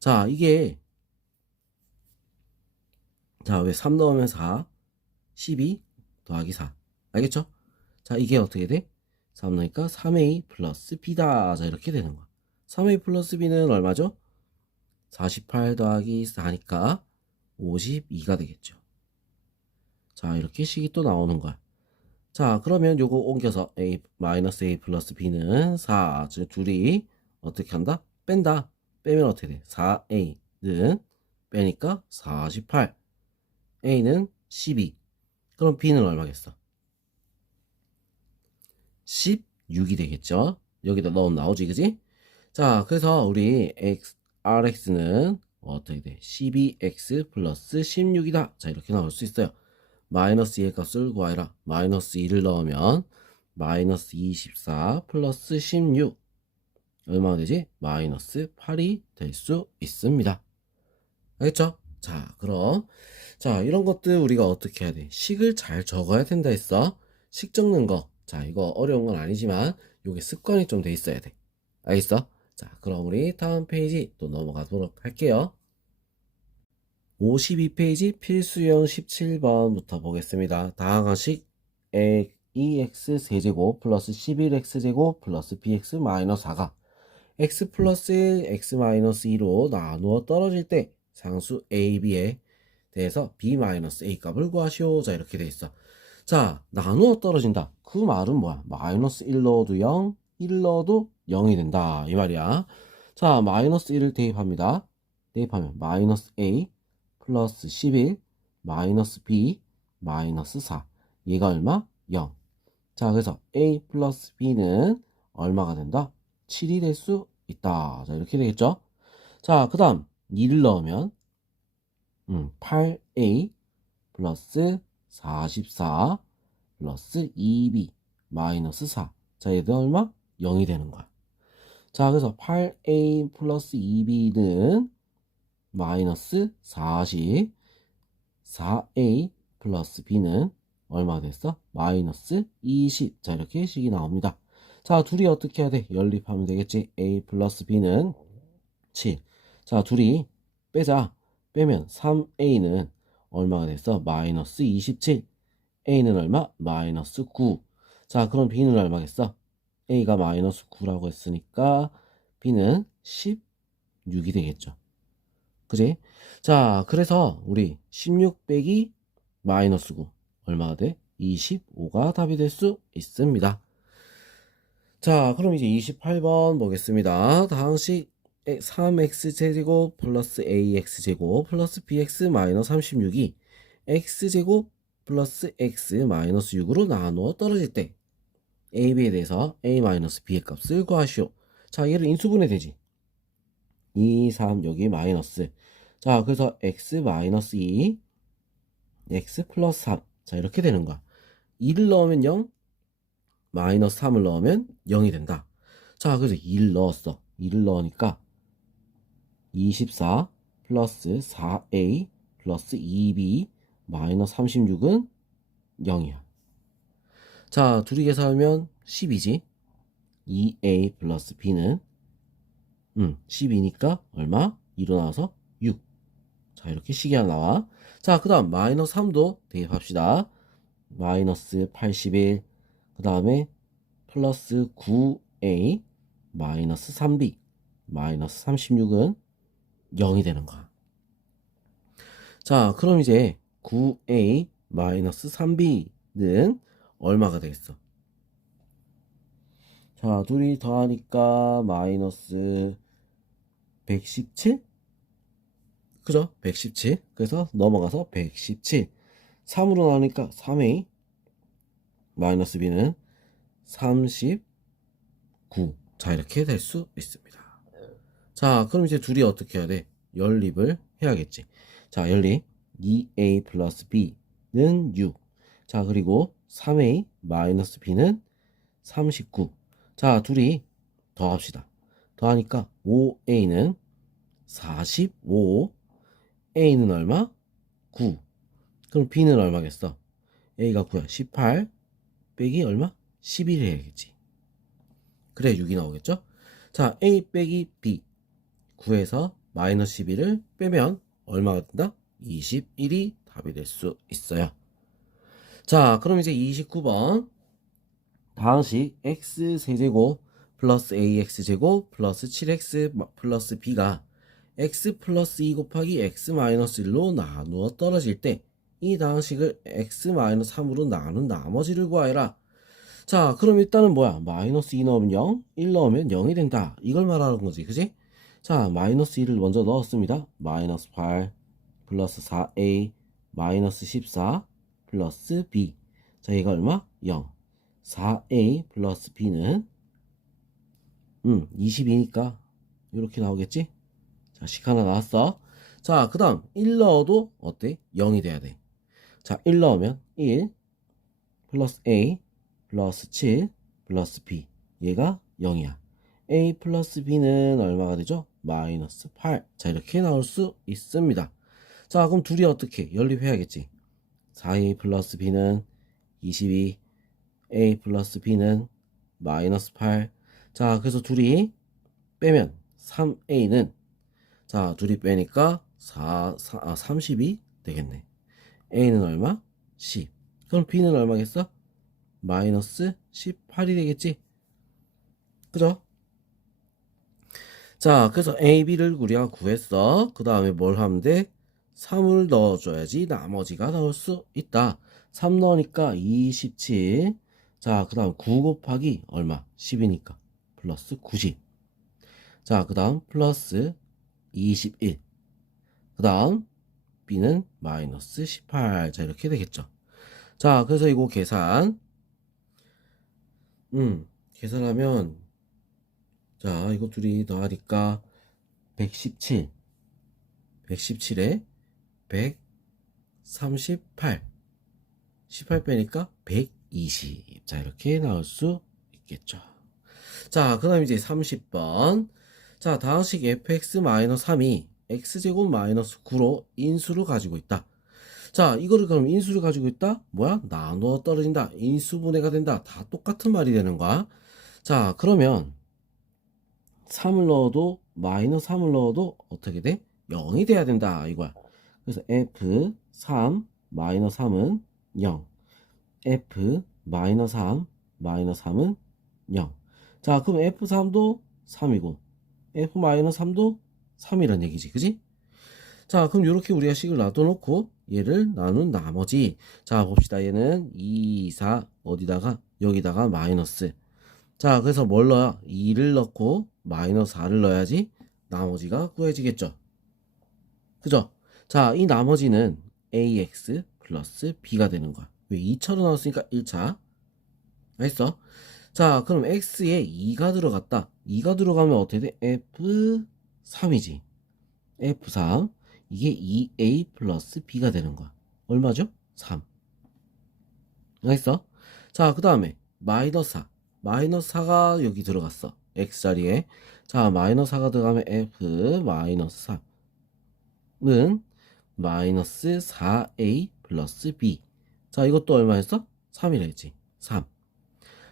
자, 이게, 자, 왜 3 넣으면 4, 12 더하기 4. 알겠죠? 자, 이게 어떻게 돼? 3 넣으니까 3a 플러스 b다. 자, 이렇게 되는 거야. 3a 플러스 b는 얼마죠? 48 더하기 4니까 52가 되겠죠. 자, 이렇게 식이 또 나오는 거야. 자, 그러면 요거 옮겨서 a 마이너스 a 플러스 b는 4. 즉 둘이 어떻게 한다? 뺀다. 빼면 어떻게 돼? 4a는 빼니까 48. a는 12. 그럼 b는 얼마겠어? 16이 되겠죠? 여기다 넣으면 나오지, 그지? 자, 그래서 우리 rx는 어떻게 돼? 12x 플러스 16이다. 자, 이렇게 나올 수 있어요. 마이너스 2의 값을 구하라. 마이너스 2를 넣으면 마이너스 24 플러스 16 얼마나 되지? 마이너스 8이 될 수 있습니다. 알겠죠? 자, 그럼 자, 이런 것들 우리가 어떻게 해야 돼? 식을 잘 적어야 된다 했어. 식 적는 거. 자, 이거 어려운 건 아니지만 요게 습관이 좀 돼 있어야 돼. 알겠어? 자, 그럼 우리 다음 페이지 또 넘어가도록 할게요. 52페이지 필수형 17번부터 보겠습니다. 다항식 EX 세제곱 플러스 11X제곱 플러스 BX 마이너스 4가 X 플러스 1, X 마이너스 2로 나누어 떨어질 때 상수 A, B에 대해서 B 마이너스 A 값을 구하시오. 자, 이렇게 돼 있어. 자, 나누어 떨어진다. 그 말은 뭐야? 마이너스 1 넣어도 0, 1 넣어도 0이 된다. 이 말이야. 자, 마이너스 1을 대입합니다. 대입하면 마이너스 A 플러스 11 마이너스 B 마이너스 4. 얘가 얼마? 0. 자, 그래서 A 플러스 B는 얼마가 된다? 7이 될 수 있다. 자, 이렇게 되겠죠? 자, 그 다음 2를 넣으면 8A 플러스 44 플러스 2B 마이너스 4. 자, 얘들 얼마? 0이 되는 거야. 자, 그래서 8A 플러스 2B는 마이너스 40 4A 플러스 B는 얼마 됐어? 마이너스 20. 자, 이렇게 식이 나옵니다. 자, 둘이 어떻게 해야 돼? 연립하면 되겠지. A 플러스 B는 7. 자, 둘이 빼자. 빼면 3A는 얼마가 됐어? 마이너스 27. A는 얼마? 마이너스 9. 자, 그럼 B는 얼마겠어? A가 마이너스 9라고 했으니까 B는 16이 되겠죠. 그지? 자, 그래서 우리 16 빼기 마이너스 9 얼마가 돼? 25가 답이 될 수 있습니다. 자, 그럼 이제 28번 보겠습니다. 다항식 3x제곱 플러스 ax제곱 플러스 bx 마이너스 36이 x제곱 플러스 x 마이너스 6으로 나누어 떨어질 때 a, b에 대해서 a-b의 값을 구하시오. 자, 얘를 인수분해 되지. 2, 3, 여기 마이너스. 자, 그래서 x-2, x 플러스 3. 자, 이렇게 되는 거야. 2를 넣으면 0, 마이너스 3을 넣으면 0이 된다. 자, 그래서 2를 넣었어. 2를 넣으니까 24 플러스 4a 플러스 2b 마이너스 36은 0이야. 자, 둘이 계산하면 10이지. 2a 플러스 b는 10이니까 얼마? 2로 나와서 6. 자, 이렇게 식이 하나 나와. 자, 그 다음 마이너스 3도 대입합시다. 마이너스 81. 그 다음에 플러스 9a 마이너스 3b 마이너스 36은 0이 되는 거야. 자, 그럼 이제 9a 마이너스 3b는 얼마가 되겠어? 자, 둘이 더하니까 마이너스 117? 그죠? 117. 그래서 넘어가서 117. 3으로 나오니까 3a 마이너스 b는 39. 자, 이렇게 될 수 있습니다. 자, 그럼 이제 둘이 어떻게 해야 돼? 연립을 해야겠지. 자, 연립 2a 플러스 b는 6. 자, 그리고 3a 마이너스 b는 39. 자, 둘이 더합시다. 더하니까 5a는 45. a는 얼마? 9. 그럼 b는 얼마겠어? a가 9야. 18 빼기 얼마? 11 해야겠지. 그래 6이 나오겠죠? 자, a 빼기 b 9에서 마이너스 11을 빼면 얼마가 된다? 21이 답이 될 수 있어요. 자, 그럼 이제 29번 다항식 x세제곱 플러스 ax제곱 플러스 7x 플러스 b가 x 플러스 2 곱하기 x 마이너스 1로 나누어 떨어질 때 이 다항식을 x 마이너스 3으로 나눈 나머지를 구하여라. 자, 그럼 일단은 뭐야? 마이너스 2 넣으면 0, 1 넣으면 0이 된다. 이걸 말하는 거지, 그지? 자, 마이너스 2를 먼저 넣었습니다. 마이너스 8 플러스 4a 마이너스 14 플러스 b. 자, 얘가 얼마? 0. 4a 플러스 b는 22니까 이렇게 나오겠지? 자, 식 하나 나왔어. 자, 그 다음 1 넣어도 어때? 0이 돼야 돼. 자, 1 넣으면 1 플러스 a 플러스 7 플러스 b. 얘가 0이야. a 플러스 b는 얼마가 되죠? 마이너스 8. 자, 이렇게 나올 수 있습니다. 자, 그럼 둘이 어떻게 연립해야겠지? 4a 플러스 b는 22, a 플러스 b는 마이너스 8. 자, 그래서 둘이 빼면 3a는 자, 둘이 빼니까 32 되겠네. a는 얼마? 10. 그럼 b는 얼마겠어? 마이너스 18이 되겠지? 그죠? 자, 그래서 a, b를 우리가 구했어. 그 다음에 뭘 하면 돼? 3을 넣어줘야지 나머지가 나올 수 있다. 3 넣으니까 27. 자, 그 다음 9 곱하기 얼마? 10이니까 플러스 90. 자, 그 다음 플러스 21. 그 다음 b는 마이너스 18. 자, 이렇게 되겠죠. 자, 그래서 이거 계산하면 자, 이거 둘이 더하니까 117. 117에 138. 18 빼니까 120. 자, 이렇게 나올 수 있겠죠. 자, 그 다음 이제 30번. 자, 다항식 fx-3이 x제곱 마이너스 9로 인수를 가지고 있다. 자, 이거를 그럼 인수를 가지고 있다? 뭐야? 나누어 떨어진다. 인수분해가 된다. 다 똑같은 말이 되는 거야. 자, 그러면 3을 넣어도 마이너스 3을 넣어도 어떻게 돼? 0이 돼야 된다 이거야. 그래서 f3 마이너스 3은 0. f 마이너스 3 마이너스 3은 0. 자, 그럼 f3도 3이고 f 마이너스 3도 3이란 얘기지, 그지? 자, 그럼 이렇게 우리가 식을 놔둬놓고 얘를 나눈 나머지. 자, 봅시다. 얘는 2, 4 어디다가 여기다가 마이너스. 자, 그래서 뭘 넣어야? 2를 넣고 마이너스 4를 넣어야지 나머지가 구해지겠죠. 그죠? 자, 이 나머지는 ax 플러스 b가 되는 거야. 왜 2차로 나왔으니까 1차. 알겠어? 자, 그럼 x에 2가 들어갔다. 2가 들어가면 어떻게 돼? F3이지. F3. 이게 2A 플러스 B가 되는 거야. 얼마죠? 3. 알겠어? 자, 그 다음에 마이너스 4. 마이너스 4가 여기 들어갔어. X자리에. 자, 마이너스 4가 들어가면 F 마이너스 3은 마이너스 4A 플러스 B. 자, 이것도 얼마였어? 3이라 했지. 3.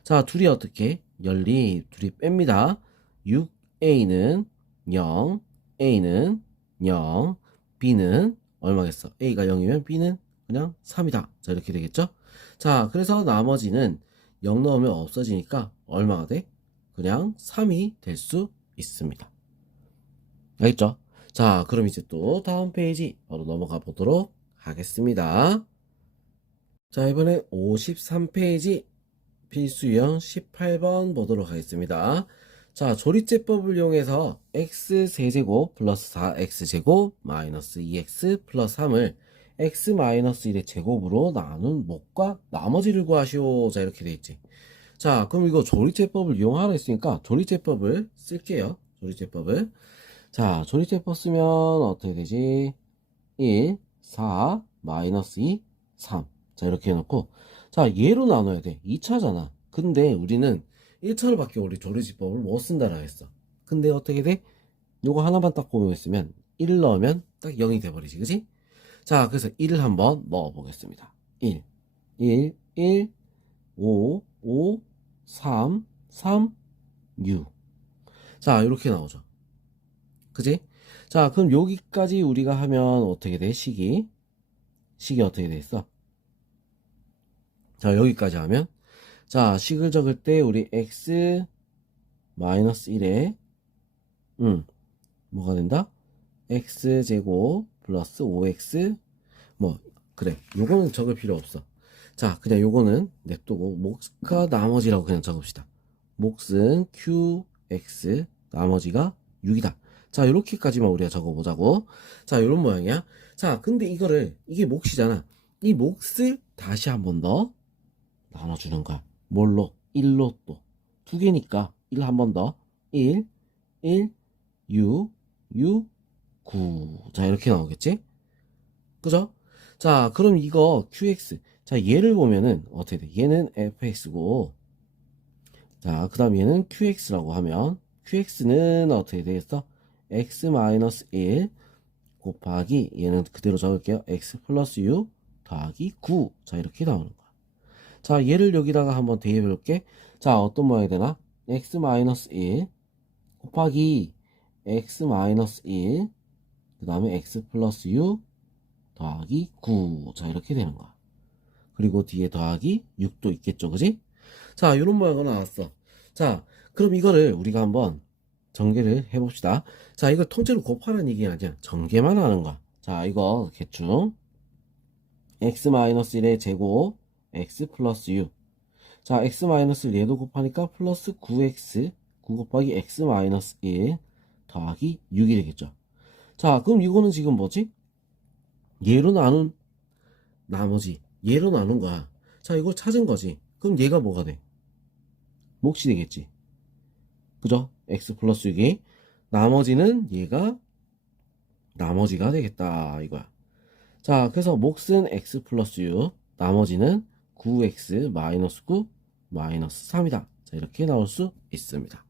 자, 둘이 어떻게? 열리, 둘이 뺍니다. 6A는 0, A는 0, B는 얼마겠어? A가 0이면 B는 그냥 3이다. 자, 이렇게 되겠죠? 자, 그래서 나머지는 0 넣으면 없어지니까 얼마가 돼? 그냥 3이 될 수 있습니다. 알겠죠? 자, 그럼 이제 또 다음 페이지 바로 넘어가 보도록 하겠습니다. 자, 이번에 53페이지 필수형 18번 보도록 하겠습니다. 자, 조리제법을 이용해서 x세제곱 플러스 4x제곱 마이너스 2x 플러스 3을 x-1의 제곱으로 나눈 목과 나머지를 구하시오. 자, 이렇게 돼 있지. 자, 그럼 이거 조리제법을 이용하라 했으니까 조리제법을 쓸게요. 조리제법을. 자, 조리제법 쓰면 어떻게 되지? 1, 4, 마이너스 2, 3. 자, 이렇게 해놓고, 자, 얘로 나눠야 돼. 2차잖아. 근데 우리는 1차를 밖에 우리 조리지법을 못 쓴다라 했어. 근데 어떻게 돼? 요거 하나만 딱 보면 있으면 1을 넣으면 딱 0이 돼버리지. 그지? 자, 그래서 1을 한번 넣어보겠습니다. 1, 1, 1, 5, 5, 3, 3, 6. 자, 이렇게 나오죠. 그지? 자, 그럼 여기까지 우리가 하면 어떻게 돼? 식이 어떻게 돼 있어? 자, 여기까지 하면, 자, 식을 적을 때 우리 x 마이너스 1에 뭐가 된다? x제곱 플러스 5x 뭐 그래, 요거는 적을 필요 없어. 자, 그냥 요거는 냅두고 몫과 나머지라고 그냥 적읍시다. 몫은 qx, 나머지가 6이다. 자, 요렇게까지만 우리가 적어보자고. 자, 요런 모양이야. 자, 근데 이게 몫이잖아. 이 몫을 다시 한 번 더 나눠주는 거야. 뭘로? 1로 또. 두 개니까 1 한 번 더. 1, 1, 6, 6, 9. 자, 이렇게 나오겠지? 그죠? 자, 그럼 이거 QX. 자, 얘를 보면은 어떻게 돼? 얘는 FX고, 자, 그 다음 얘는 QX라고 하면, QX는 어떻게 되겠어? X-1 곱하기, 얘는 그대로 적을게요. X 플러스 6 더하기 9. 자, 이렇게 나오는 거야. 자, 얘를 여기다가 한번 대입해 볼게. 자, 어떤 모양이 되나? x-1 곱하기 x-1 그 다음에 x 플러스 6 더하기 9. 자, 이렇게 되는 거야. 그리고 뒤에 더하기 6도 있겠죠, 그지? 자, 요런 모양이 나왔어. 자, 그럼 이거를 우리가 한번 전개를 해봅시다. 자, 이걸 통째로 곱하는 얘기 아니야. 전개만 하는 거야. 자, 이거 대충 x-1의 제곱 x 플러스 6. 자, x-1 얘도 곱하니까 플러스 9x 9 곱하기 x-1 더하기 6이 되겠죠. 자, 그럼 이거는 지금 뭐지? 얘로 나눈 나머지 얘로 나눈 거야. 자, 이걸 찾은 거지. 그럼 얘가 뭐가 돼? 몫이 되겠지. 그죠? x 플러스 6이 나머지는 얘가 나머지가 되겠다 이거야. 자, 그래서 몫은 x 플러스 6, 나머지는 9x 마이너스 9 마이너스 3이다. 자, 이렇게 나올 수 있습니다.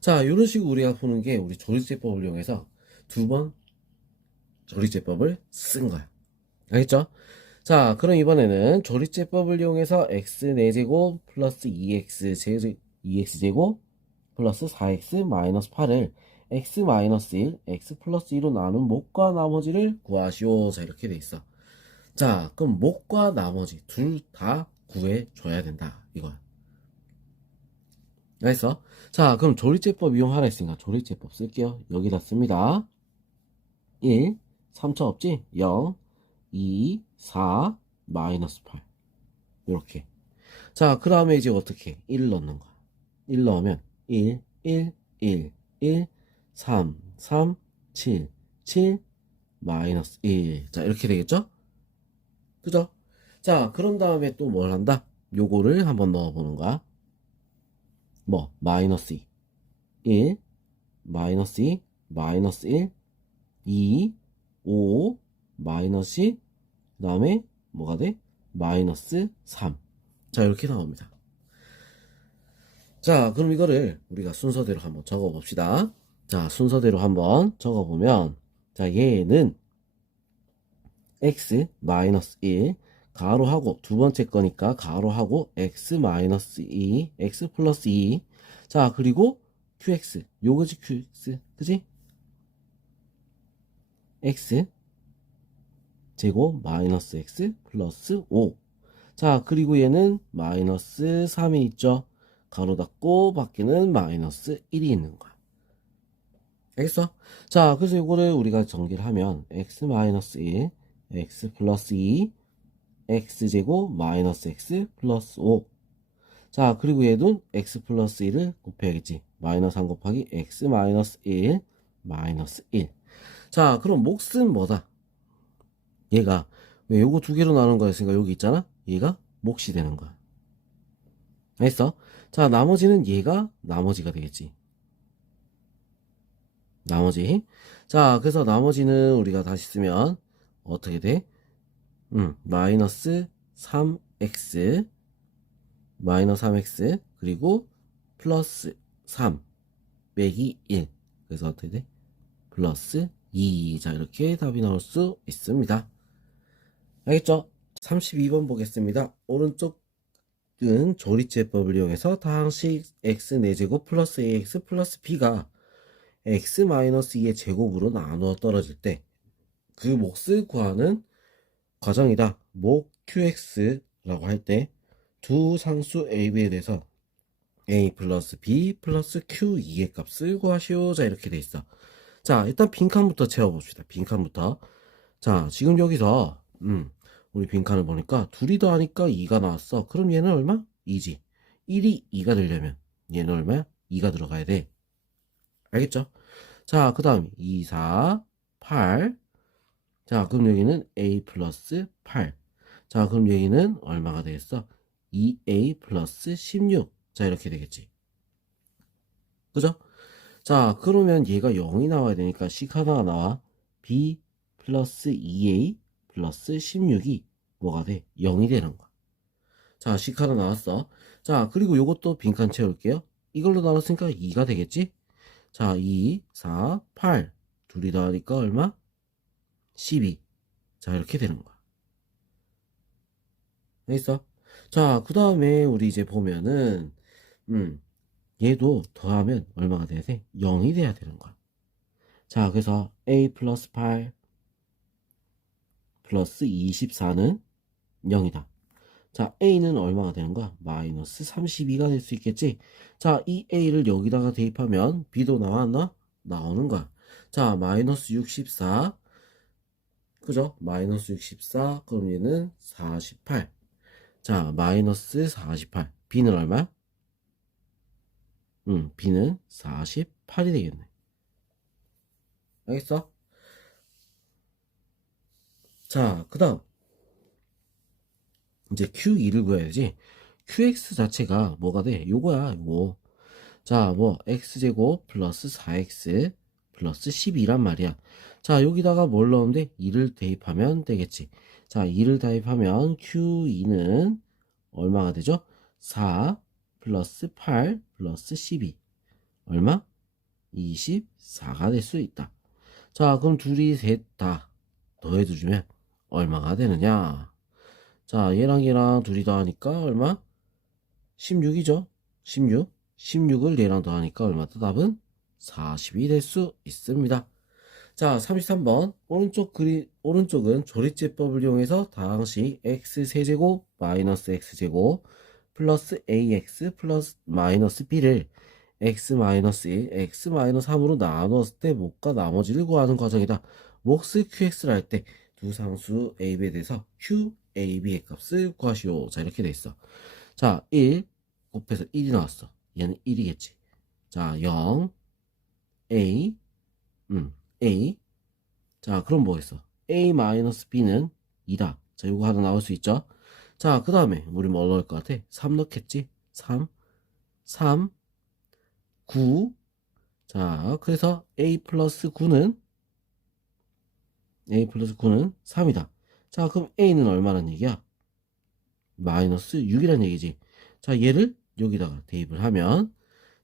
자, 이런 식으로 우리가 푸는 게 우리 조리제법을 이용해서 두 번 조리제법을 쓴 거야. 알겠죠? 자, 그럼 이번에는 조리제법을 이용해서 x 4제곱 플러스 2x제곱 플러스 4x 마이너스 8을 x 마이너스 1, x 플러스 2로 나눈 몫과 나머지를 구하시오. 자, 이렇게 돼 있어. 자, 그럼 몫과 나머지 둘 다 구해줘야 된다. 이거야. 알겠어? 자, 그럼 조리제법 이용하라 했으니까 조리제법 쓸게요. 여기다 씁니다. 1, 3차 없지? 0, 2, 4, 마이너스 8. 요렇게. 자, 그 다음에 이제 어떻게? 1 넣는 거야. 1 넣으면 1, 1, 1, 1, 3, 3, 7, 7, 마이너스 1. 자, 이렇게 되겠죠? 그죠? 자, 그런 다음에 또 뭘 한다? 요거를 한번 넣어보는 거야. 뭐 마이너스 2, 1, 마이너스 2, 마이너스 1, 2, 5, 마이너스 10, 그 다음에 뭐가 돼? 마이너스 3. 자, 이렇게 나옵니다. 자, 그럼 이거를 우리가 순서대로 한번 적어 봅시다. 자, 순서대로 한번 적어 보면, 자, 얘는 x 마이너스 1 가로하고 두 번째 거니까 가로하고 x 마이너스 2 x 플러스 2. 자, 그리고 qx 요거지 qx 그지? x 제곱 마이너스 x 플러스 5. 자, 그리고 얘는 마이너스 3이 있죠. 가로 닫고 밖에는 마이너스 1이 있는 거야. 알겠어? 자, 그래서 이거를 우리가 전개를 하면 x 마이너스 1 x 플러스 2 x제곱 마이너스 x 플러스 5. 자, 그리고 얘도 x 플러스 1을 곱해야겠지. 마이너스 3 곱하기 x 마이너스 1 마이너스 1. 자, 그럼 몫은 뭐다? 얘가 왜 요거 두 개로 나눈 거였으니까 여기 있잖아. 얘가 몫이 되는 거야. 알겠어? 자, 나머지는 얘가 나머지가 되겠지. 나머지. 자, 그래서 나머지는 우리가 다시 쓰면 어떻게 돼? 마이너스 3x 마이너스 3x 그리고 플러스 3 빼기 1. 그래서 어떻게 돼? 플러스 2. 자, 이렇게 답이 나올 수 있습니다. 알겠죠? 32번 보겠습니다. 오른쪽은 조리제법을 이용해서 다항식 x 4제곱 플러스 ax 플러스 b가 x-2의 제곱으로 나누어 떨어질 때 그 몫을 구하는 과정이다. 목 qx라고 할 때 두 상수 a, b에 대해서 a 플러스 b 플러스 q2의 값을 구하시오. 자, 이렇게 돼 있어. 자, 일단 빈칸부터 채워봅시다. 빈칸부터. 자, 지금 여기서 우리 빈칸을 보니까 둘이 더하니까 2가 나왔어. 그럼 얘는 얼마? 2지. 1이 2가 되려면 얘는 얼마야? 2가 들어가야 돼. 알겠죠? 자, 그 다음 2, 4, 8. 자, 그럼 여기는 a 플러스 8. 자, 그럼 여기는 얼마가 되겠어? 2a 플러스 16. 자, 이렇게 되겠지. 그죠? 자, 그러면 얘가 0이 나와야 되니까 식 하나가 나와. b 플러스 2a 플러스 16이 뭐가 돼? 0이 되는 거야. 자, 식 하나 나왔어. 자, 그리고 요것도 빈칸 채울게요. 이걸로 나눴으니까 2가 되겠지? 자, 2, 4, 8. 둘이 더하니까 얼마? 12. 자, 이렇게 되는 거야. 알겠어? 자, 그 다음에 우리 이제 보면은, 얘도 더하면 얼마가 돼야 돼? 0이 돼야 되는 거야. 자, 그래서 a 플러스 8 플러스 24는 0이다. 자, a는 얼마가 되는 거야? 마이너스 32가 될 수 있겠지? 자, 이 a를 여기다가 대입하면 b도 나왔나? 나오는 거야. 자, 마이너스 64. 그죠? 마이너스 64. 그럼 얘는 48. 자, 마이너스 48. b는 얼마야? b는 48이 되겠네. 알겠어? 자, 그 다음 이제 q2를 구해야지. qx 자체가 뭐가 돼? 요거야, 요거. 자, 뭐 x제곱 플러스 4x 플러스 12란 말이야. 자, 여기다가 뭘 넣으면 돼? 2를 대입하면 되겠지. 자, 2를 대입하면 q2는 얼마가 되죠? 4 플러스 8 플러스 12 얼마? 24가 될 수 있다. 자, 그럼 둘이 셋 다 더해주면 얼마가 되느냐? 자, 얘랑 둘이 더하니까 얼마? 16이죠? 16. 16을 얘랑 더하니까 얼마다? 답은 40이 될 수 있습니다. 자, 33번. 오른쪽은 조리제법을 이용해서 다항식 x 세제곱 마이너스 x제곱 플러스 ax 플러스 마이너스 b를 x 마이너스 1, x 마이너스 3으로 나누었을 때 몫과 나머지를 구하는 과정이다. 몫을 qx를 할 때 두 상수 a, b에 대해서 q, a, b의 값을 구하시오. 자, 이렇게 돼 있어. 자, 1 곱해서 1이 나왔어. 얘는 1이겠지. 자, 0 a a. 자, 그럼 뭐겠어? a 마이너스 b는 2다. 자, 요거 하나 나올 수 있죠? 자, 그 다음에 우리 뭐 넣을 것 같아? 3 넣겠지? 3 9. 자, 그래서 a 플러스 9는 3이다. 자, 그럼 a는 얼마란 얘기야? 마이너스 6이란 얘기지. 자, 얘를 여기다가 대입을 하면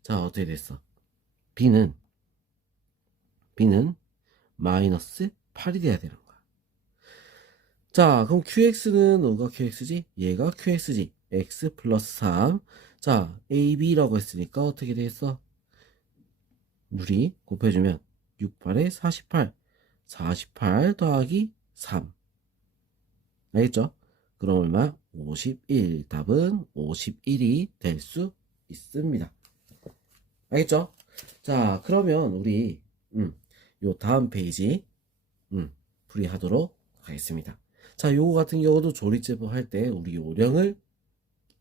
자, 어떻게 됐어? b는 마이너스 8이 돼야 되는 거야. 자, 그럼 qx는 누가 qx지? 얘가 qx지. x 플러스 3. 자, ab라고 했으니까 어떻게 되겠어? 우리 곱해주면 6, 8에 48. 48 더하기 3. 알겠죠? 그럼 얼마? 51. 답은 51이 될 수 있습니다. 알겠죠? 자, 그러면 우리 요 다음 페이지 풀이하도록 하겠습니다. 자, 요거 같은 경우도 조리제법 할 때 우리 요령을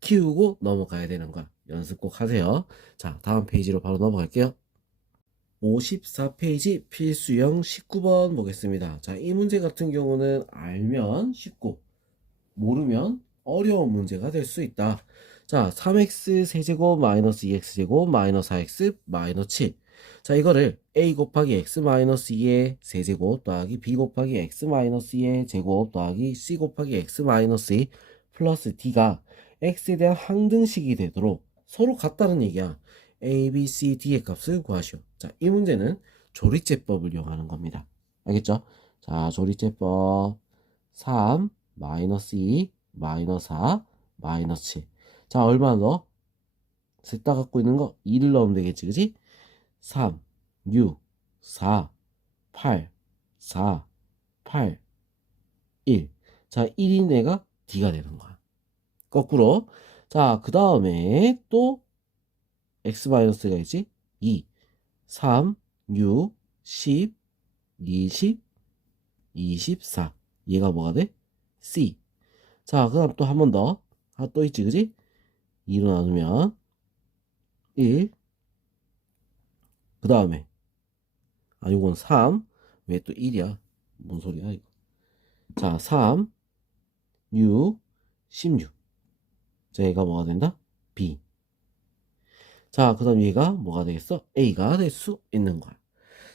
키우고 넘어가야 되는 거야. 연습 꼭 하세요. 자, 다음 페이지로 바로 넘어갈게요. 54페이지 필수형 19번 보겠습니다. 자, 이 문제 같은 경우는 알면 쉽고 모르면 어려운 문제가 될 수 있다. 자, 3x 세제곱 마이너스 2x 제곱 마이너스 4x 마이너스 7. 자, 이거를 a 곱하기 x 마이너스 2의 세제곱 더하기 b 곱하기 x 마이너스 2의 제곱 더하기 c 곱하기 x 마이너스 2 플러스 d가 x에 대한 항등식이 되도록 서로 같다는 얘기야. a, b, c, d의 값을 구하시오. 자, 이 문제는 조리제법을 이용하는 겁니다. 알겠죠? 자, 조리제법 3 마이너스 2 마이너스 4 마이너스 7. 자, 얼마나 넣어? 셋 다 갖고 있는 거 2를 넣으면 되겠지, 그지? 3 6 4 8 4 8 1. 자, 1인 애가 d가 되는 거야. 거꾸로. 자, 그 다음에 또 x 마이너스가 있지? 2 3 6 10 20 24. 얘가 뭐가 돼? c. 자, 그 다음 또 한 번 더. 또 있지, 그지? 2로 나누면 1. 그 다음에 요건 3. 왜 또 1이야? 뭔 소리야 이거. 자, 3 6 16. 자, 얘가 뭐가 된다? b. 자, 그 다음 얘가 뭐가 되겠어? a가 될 수 있는 거야.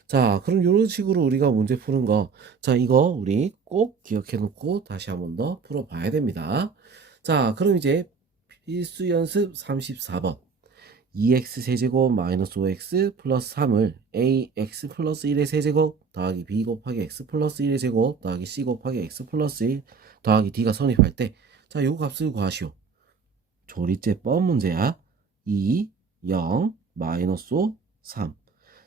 자, 그럼 이런 식으로 우리가 문제 푸는 거. 자, 이거 우리 꼭 기억해 놓고 다시 한 번 더 풀어봐야 됩니다. 자, 그럼 이제 필수 연습 34번. 2x 세제곱 마이너스 5x 플러스 3을 ax 플러스 1의 세제곱 더하기 b 곱하기 x 플러스 1의 제곱 더하기 c 곱하기 x 플러스 1 더하기 d가 선입할 때, 자, 요 값을 구하시오. 조리제법 문제야. 2, 0, 마이너스 5, 3.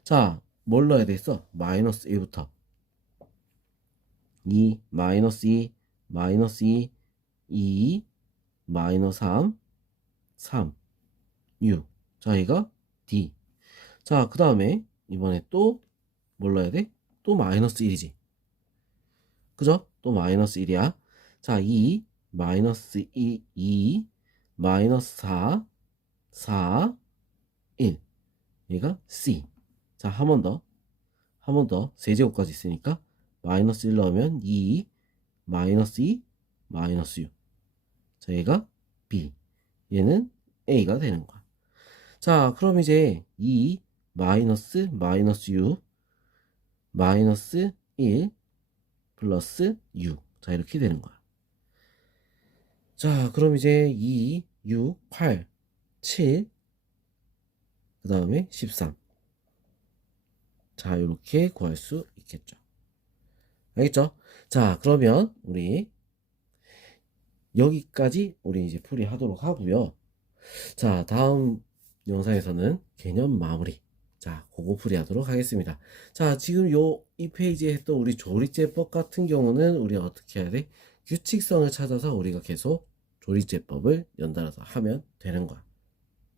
자, 뭘 넣어야 되겠어? 마이너스 1부터 2, 마이너스 2, 마이너스 2, 2, 마이너스 3, 3, 6. 자, 얘가 D. 자, 그 다음에 이번에 또 뭘 넣어야 돼? 또 마이너스 1이지. 그죠? 또 마이너스 1이야. 자, 2, 마이너스 2, 2, 마이너스 4, 4, 1. 얘가 C. 자, 한 번 더. 한 번 더. 세제곱까지 있으니까 마이너스 1 넣으면 2, 마이너스 2, 마이너스 6. 자, 얘가 B. 얘는 A가 되는 거야. 자, 그럼 이제 2 마이너스 마이너스 6 마이너스 1 플러스 6. 자, 이렇게 되는 거야. 자, 그럼 이제 2 6 8 7 그 다음에 13. 자, 이렇게 구할 수 있겠죠. 알겠죠? 자, 그러면 우리 여기까지 우리 이제 풀이하도록 하고요. 자, 다음 영상에서는 개념 마무리. 자, 그거 풀이하도록 하겠습니다. 자, 지금 이 페이지에 했던 우리 조리제법 같은 경우는 우리가 어떻게 해야 돼? 규칙성을 찾아서 우리가 계속 조리제법을 연달아서 하면 되는 거야.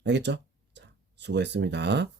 알겠죠? 자, 수고했습니다.